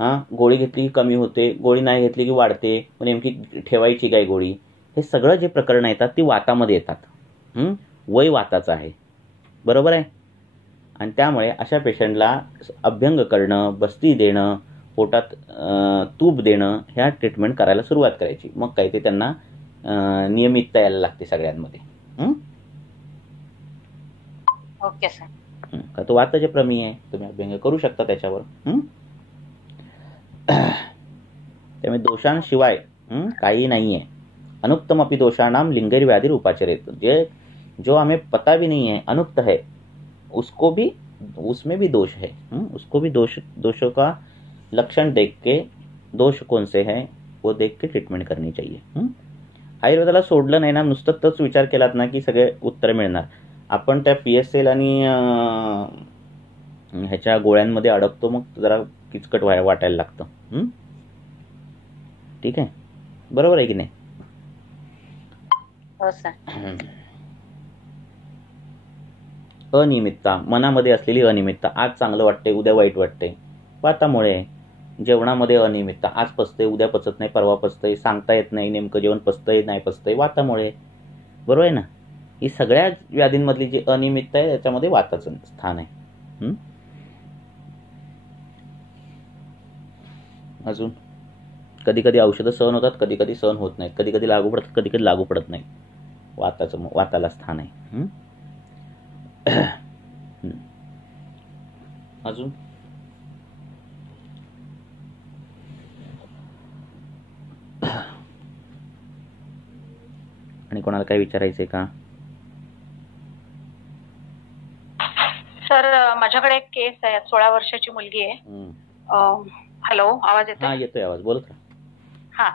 गोळी घेतली की कमी होते, गोळी नाही घेतली की वाढते, नेमकी ठेवायची काय गोळी, हे सगळं जे प्रकरणं येतात ती वातामध्ये येतात। वय वाताचं आहे, बरोबर आहे। आणि त्यामुळे अशा पेशंटला अभ्यंग करणं, बस्ती देणं, पोटात तूप देणं, ह्या ट्रीटमेंट करायला सुरुवात करायची। मग काय ते त्यांना नियमितता यायला लागते सगळ्यांमध्ये। Okay sir. का तो वाताचे प्रमेय आहे, तुम्ही अभ्यंग करू शकता त्याच्यावर। त्यामुळे दोषांशिवाय काही नाहीये। अनुत्तम अपि दोषाणाम लिंगैर्व्याधीर उपाचरेत, जे जो हमें पता भी नहीं है, अनुक्त है, उसको भी, उसमें भी दोष है। उसको भी दोषों का लक्षण देख के, दोष कोण से है वो देख के ट्रीटमेंट करनी चाहिए। आयुर्वेदाला सोडलं नाही ना, नुसतं तोच विचार केलात ना की सगळे उत्तर मिळणार। आपण त्या PSL आणि ह्याच्या गोळ्यांमध्ये अडकतो, मग जरा किचकट वाटायला लागतं। ठीक आहे, बरोबर आहे की नाही? हो सर. अनियमितता, मनामध्ये असलेली अनियमितता, आज चांगलं वाटते उद्या वाईट वाटते, वातामुळे। जेवणामध्ये अनियमितता, आज पचते उद्या पचत नाही, परवा पचतंय, सांगता येत नाही नेमकं जेवण पचतंय नाही पचतंय, वातामुळे। बरोबर आहे ना? ही सगळ्या व्याधींमधली जी अनियमितता आहे त्याच्यामध्ये वाताचं स्थान आहे। अजून कधी कधी औषधं सहन होतात, कधी कधी सहन होत नाहीत, कधी कधी लागू पडतात, कधी कधी लागू पडत नाही, वाताला स्थान आहे। अजून आणि कोणाला काय विचारायचंय का? सर माझ्याकडे एक केस आहे, 16 वर्षाची मुलगी आहे। हॅलो, आवाज येतोय? हा येतोय आवाज, बोलत राहा। हा,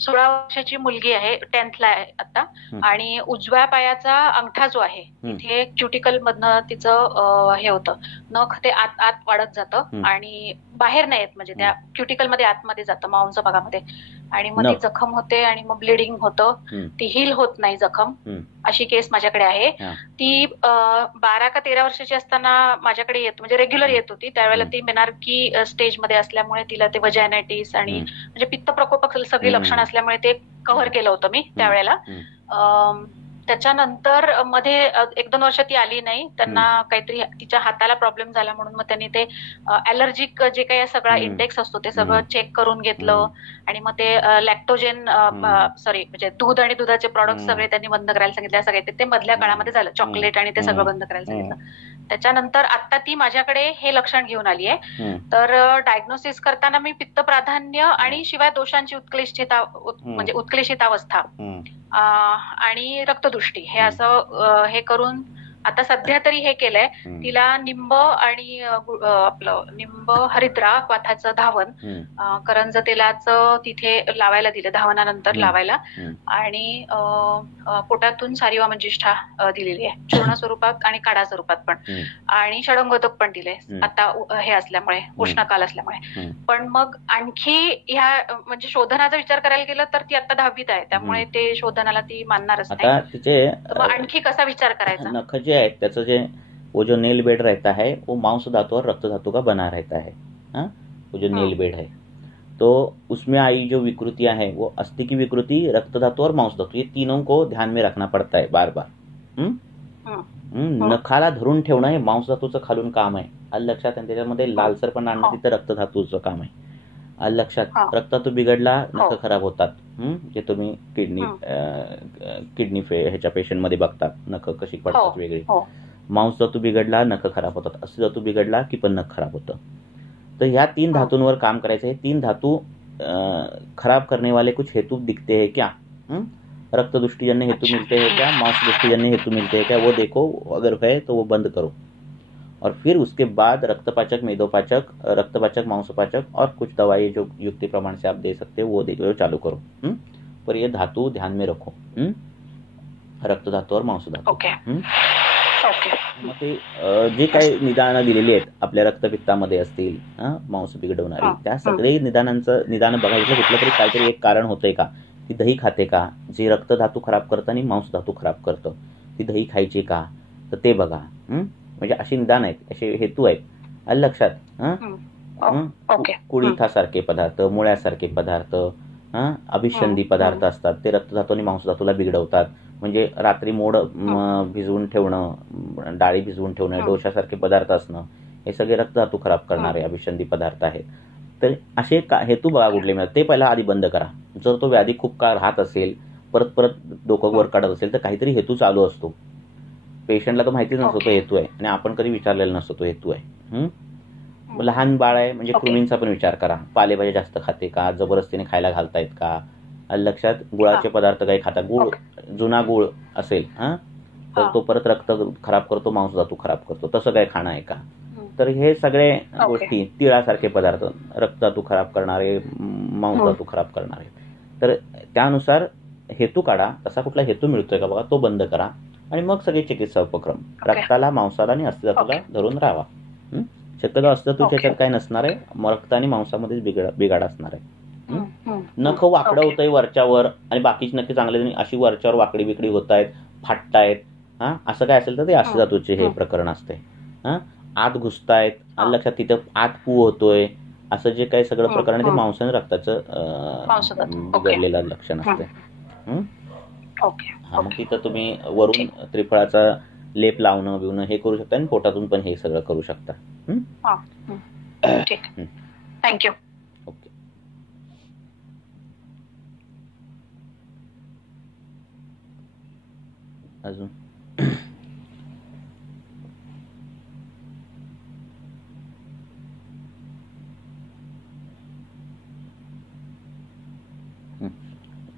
16 वर्षाची मुलगी आहे, 10th ला आहे आता, आणि उजव्या पायाचा अंगठा जो आहे तिथे क्युटिकल मधनं तिचं हे होतं, नख ते आत आत वाढत जातं आणि बाहेर नाही येत, म्हणजे त्या क्युटिकल मध्ये आतमध्ये जातं मांस भागामध्ये, आणि मग ती जखम होते आणि मग ब्लिडिंग होतं, ती हील होत नाही जखम। अशी केस माझ्याकडे आहे। ती 12 का 13 वर्षाची असताना माझ्याकडे येत, म्हणजे रेग्युलर येत होती। त्यावेळेला ती मेनार्की स्टेज मध्ये असल्यामुळे तिला ते वजायनायटिस आणि म्हणजे पित्त प्रकोप सगळी लक्षणं असल्यामुळे ते कव्हर केलं होतं मी त्यावेळेला। त्याच्यानंतर मध्ये 1-2 वर्ष ती आली नाही, त्यांना काहीतरी तिच्या हाताला प्रॉब्लेम झाला म्हणून मग त्यांनी ते ॲलर्जिक जे काही सगळा इंडेक्स असतो ते सगळं चेक करून घेतलं, आणि मग ते लॅक्टोजेन म्हणजे दूध आणि दुधाचे प्रॉडक्ट सगळे त्यांनी बंद करायला सांगितले, सगळे ते मधल्या काळामध्ये झालं, चॉकलेट आणि ते सगळं बंद करायला सांगितलं। त्याच्यानंतर आता ती माझ्याकडे हे लक्षण घेऊन आली आहे। तर डायग्नोसिस करताना मी पित्त प्राधान्य आणि शिवाय दोषांची उत्क्लिष्टता, म्हणजे उत्क्लिष्टित अवस्था आणि रक्तदृष्टी हे असं हे करून आता सध्या तरी हे केलंय, तिला निंब आणि आपलं निंब हरिद्रा वाथाचं धावन, करंज तेलाचं तिथे लावायला दिलं, धावनानंतर लावायला, आणि पोटातून सारिवा मंजिष्ठा दिलेली आहे चूर्ण स्वरूपात आणि काढा स्वरूपात पण, आणि षडंगोदक पण दिले आता हे असल्यामुळे, उष्णकाल असल्यामुळे। पण मग आणखी ह्या म्हणजे शोधनाचा विचार करायला गेलं तर ती आता 10वीत आहे, त्यामुळे ते शोधनाला ती मानणारच नाही। आणखी कसा विचार करायचा? नख जे है त्याचं जे वो जो नेल बेड रहता है वो मांस धातु और रक्त धातु का बना रहता है। वो जो नेल बेड है तो उसमें आई जो विकृतियां हैं वो अस्थि की विकृति, रक्त धातु और मांस धातु, ये तीनों को ध्यान में रखना पड़ता है बार बार। नखाला धरून ठेवणं हे मांस धातूचं खालून काम आहे, आलं लक्षात? आणि त्याच्यामध्ये लालसरपण आणणं तिथं रक्त धातूचं काम आहे, आलं लक्षात? रक्त धातू बिघडला नख खराब होतात, जे तुम्ही किडनी ह्याच्या पेशंट मध्ये बघतात, नख कशी पडतात वेगळी। मांस धातू बिघडला नख खराब होतात, अस्थि धातू बिघडला की पण नख खराब होतं। तर ह्या 3 धातूंवर काम करायचं है। 3 धातु खराब करने वाले कुछ हेतु दिखते हैं क्या? रक्त दृष्टिजन्य हेतु मिलते हैं क्या? मांस दृष्टिजन्य हेतु मिलते हैं क्या? वो देखो, अगर है तो वो बंद करो, और फिर उसके बाद रक्तपाचक, मेदोपाचक, रक्तपाचक, मांसपाचक और कुछ दवाई जो युक्ति प्रमाण से आप दे सकते हो वो देखो, चालू करो। पर ये धातु ध्यान में रखो, रक्त धातू और मांस धातू। मग ते जे काही निदानं दिलेली आहेत आपल्या रक्तपित्तामध्ये असतील, मांस बिघडवणारी, त्या सगळे निदान बघायचं, कुठलं तरी काहीतरी एक कारण होतंय का? ती दही खाते का, जे रक्त धातू खराब करतं आणि मांस धातू खराब करतं, ती दही खायची का, तर ते बघा। म्हणजे अशी निदान आहेत, असे हेतू आहेत, आलं लक्षात? कुळिथासारखे पदार्थ, मुळ्यासारखे पदार्थ, अभिषंधी पदार्थ असतात, ते रक्त धातू आणि मांस धातूला बिघडवतात। म्हणजे रात्री मोड भिजवून ठेवणं, डाळी भिजवून ठेवणं, डोशासारखे पदार्थ असणं, हे सगळे रक्त धातू खराब करणारे अभिषंधी पदार्थ आहेत। तर असे हेतू बघा कुठले मिळतात, ते पहिला आधी बंद करा। जर तो व्याधी खूप काळ राहत असेल, परत परत डोकं वर काढत असेल, तर काहीतरी हेतू चालू असतो। पेशंटला तो माहितीच नसतो तो हेतू आहे, आणि आपण कधी विचारलेला नसतो तो हेतू आहे। लहान बाळ आहे म्हणजे कृमींचा पण विचार करा, पालेभाज्या जास्त खाते का, जबरदस्तीने खायला घालतायत का, लक्षात? गुळाचे पदार्थ काही खाता, गुळ जुना गुळ असेल, तर तो परत रक्त खराब करतो, मांसधातू खराब करतो. तसं काय खाणं आहे का? तर हे सगळे गोष्टी, तिळासारखे पदार्थ रक्तधातू खराब करणारे, मांसधातू खराब करणारे. तर त्यानुसार हेतू काढा, तसा कुठला हेतू मिळतोय का बघा, तो बंद करा आणि मग सगळे चिकित्सा उपक्रम रक्ताला, मांसाला आणि अस्थिधातूला धरून राहावा. शक्यतो अस्थिधातूच्या ह्याच्यात काय नसणार आहे, रक्त आणि मांसामध्येच बिघाड असणार आहे. नख वाकडं होतंय वरच्यावर आणि बाकीची नखे चांगले अशी वरच्यावर वाकडी बिकडी होत आहेत, फाटतायत, असं काय असेल तर ते अस्थिधातूचे हे प्रकरण असते. आत घुसतायत, लक्षात तिथं आत पू होतोय, असं जे काही सगळं प्रकरण आहे ते मांसाने रक्ताचं बिघडलेलं लक्षण असते. मग तिथं तुम्ही वरून त्रिफळाचा लेप लावणं बिवणं हे करू शकता आणि पोटातून पण हे सगळं करू शकता. थँक्यू. ओके. अजून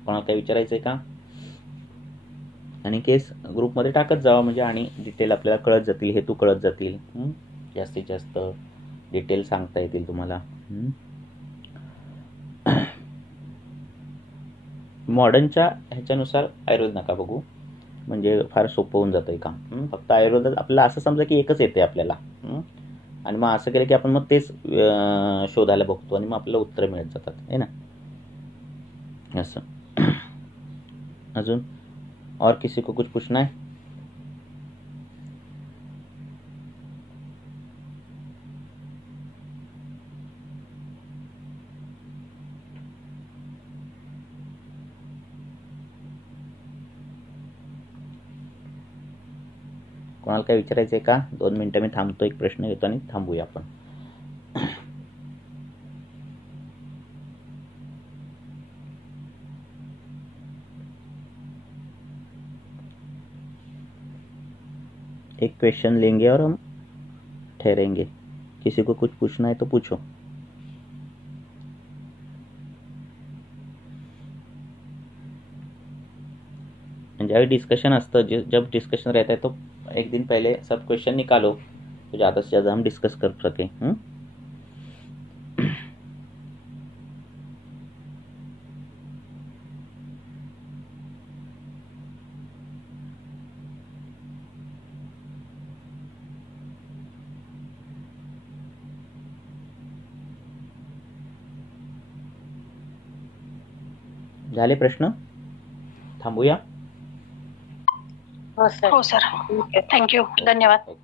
कोणाला काय विचारायचंय का? आणि केस ग्रुपमध्ये टाकत जावा, म्हणजे आणि डिटेल आपल्याला कळत जातील, हेतू कळत जातील, जास्तीत जास्त डिटेल सांगता येतील तुम्हाला. मॉडर्नच्या ह्याच्यानुसार आयुर्वेद नका बघू, म्हणजे फार सोपं होऊन जातंय काम. फक्त आयुर्वेदात आपल्याला असं समजा की एकच येते आपल्याला, आणि मग असं केलं की आपण मग तेच शोधायला बघतो आणि मग आपल्याला उत्तर मिळत जातात, है ना, असं. अजून और किसी को कुछ पूछना है? कोणाला काय विचारायचंय का? 2 मिनिटं मी थांबतो, एक प्रश्न घेतो आणि थांबूया आपण. एक क्वेश्चन लेंगे और हम ठहरेंगे. किसी को कुछ पूछना है तो पूछो. ज्यादा डिस्कशन असतं, जब डिस्कशन रहता है तो एक दिन पहले सब क्वेश्चन निकालो तो ज़्यादा से ज़्यादा हम डिस्कस कर सकें. झाले प्रश्न? थांबूया. हो सर. थँक्यू. धन्यवाद.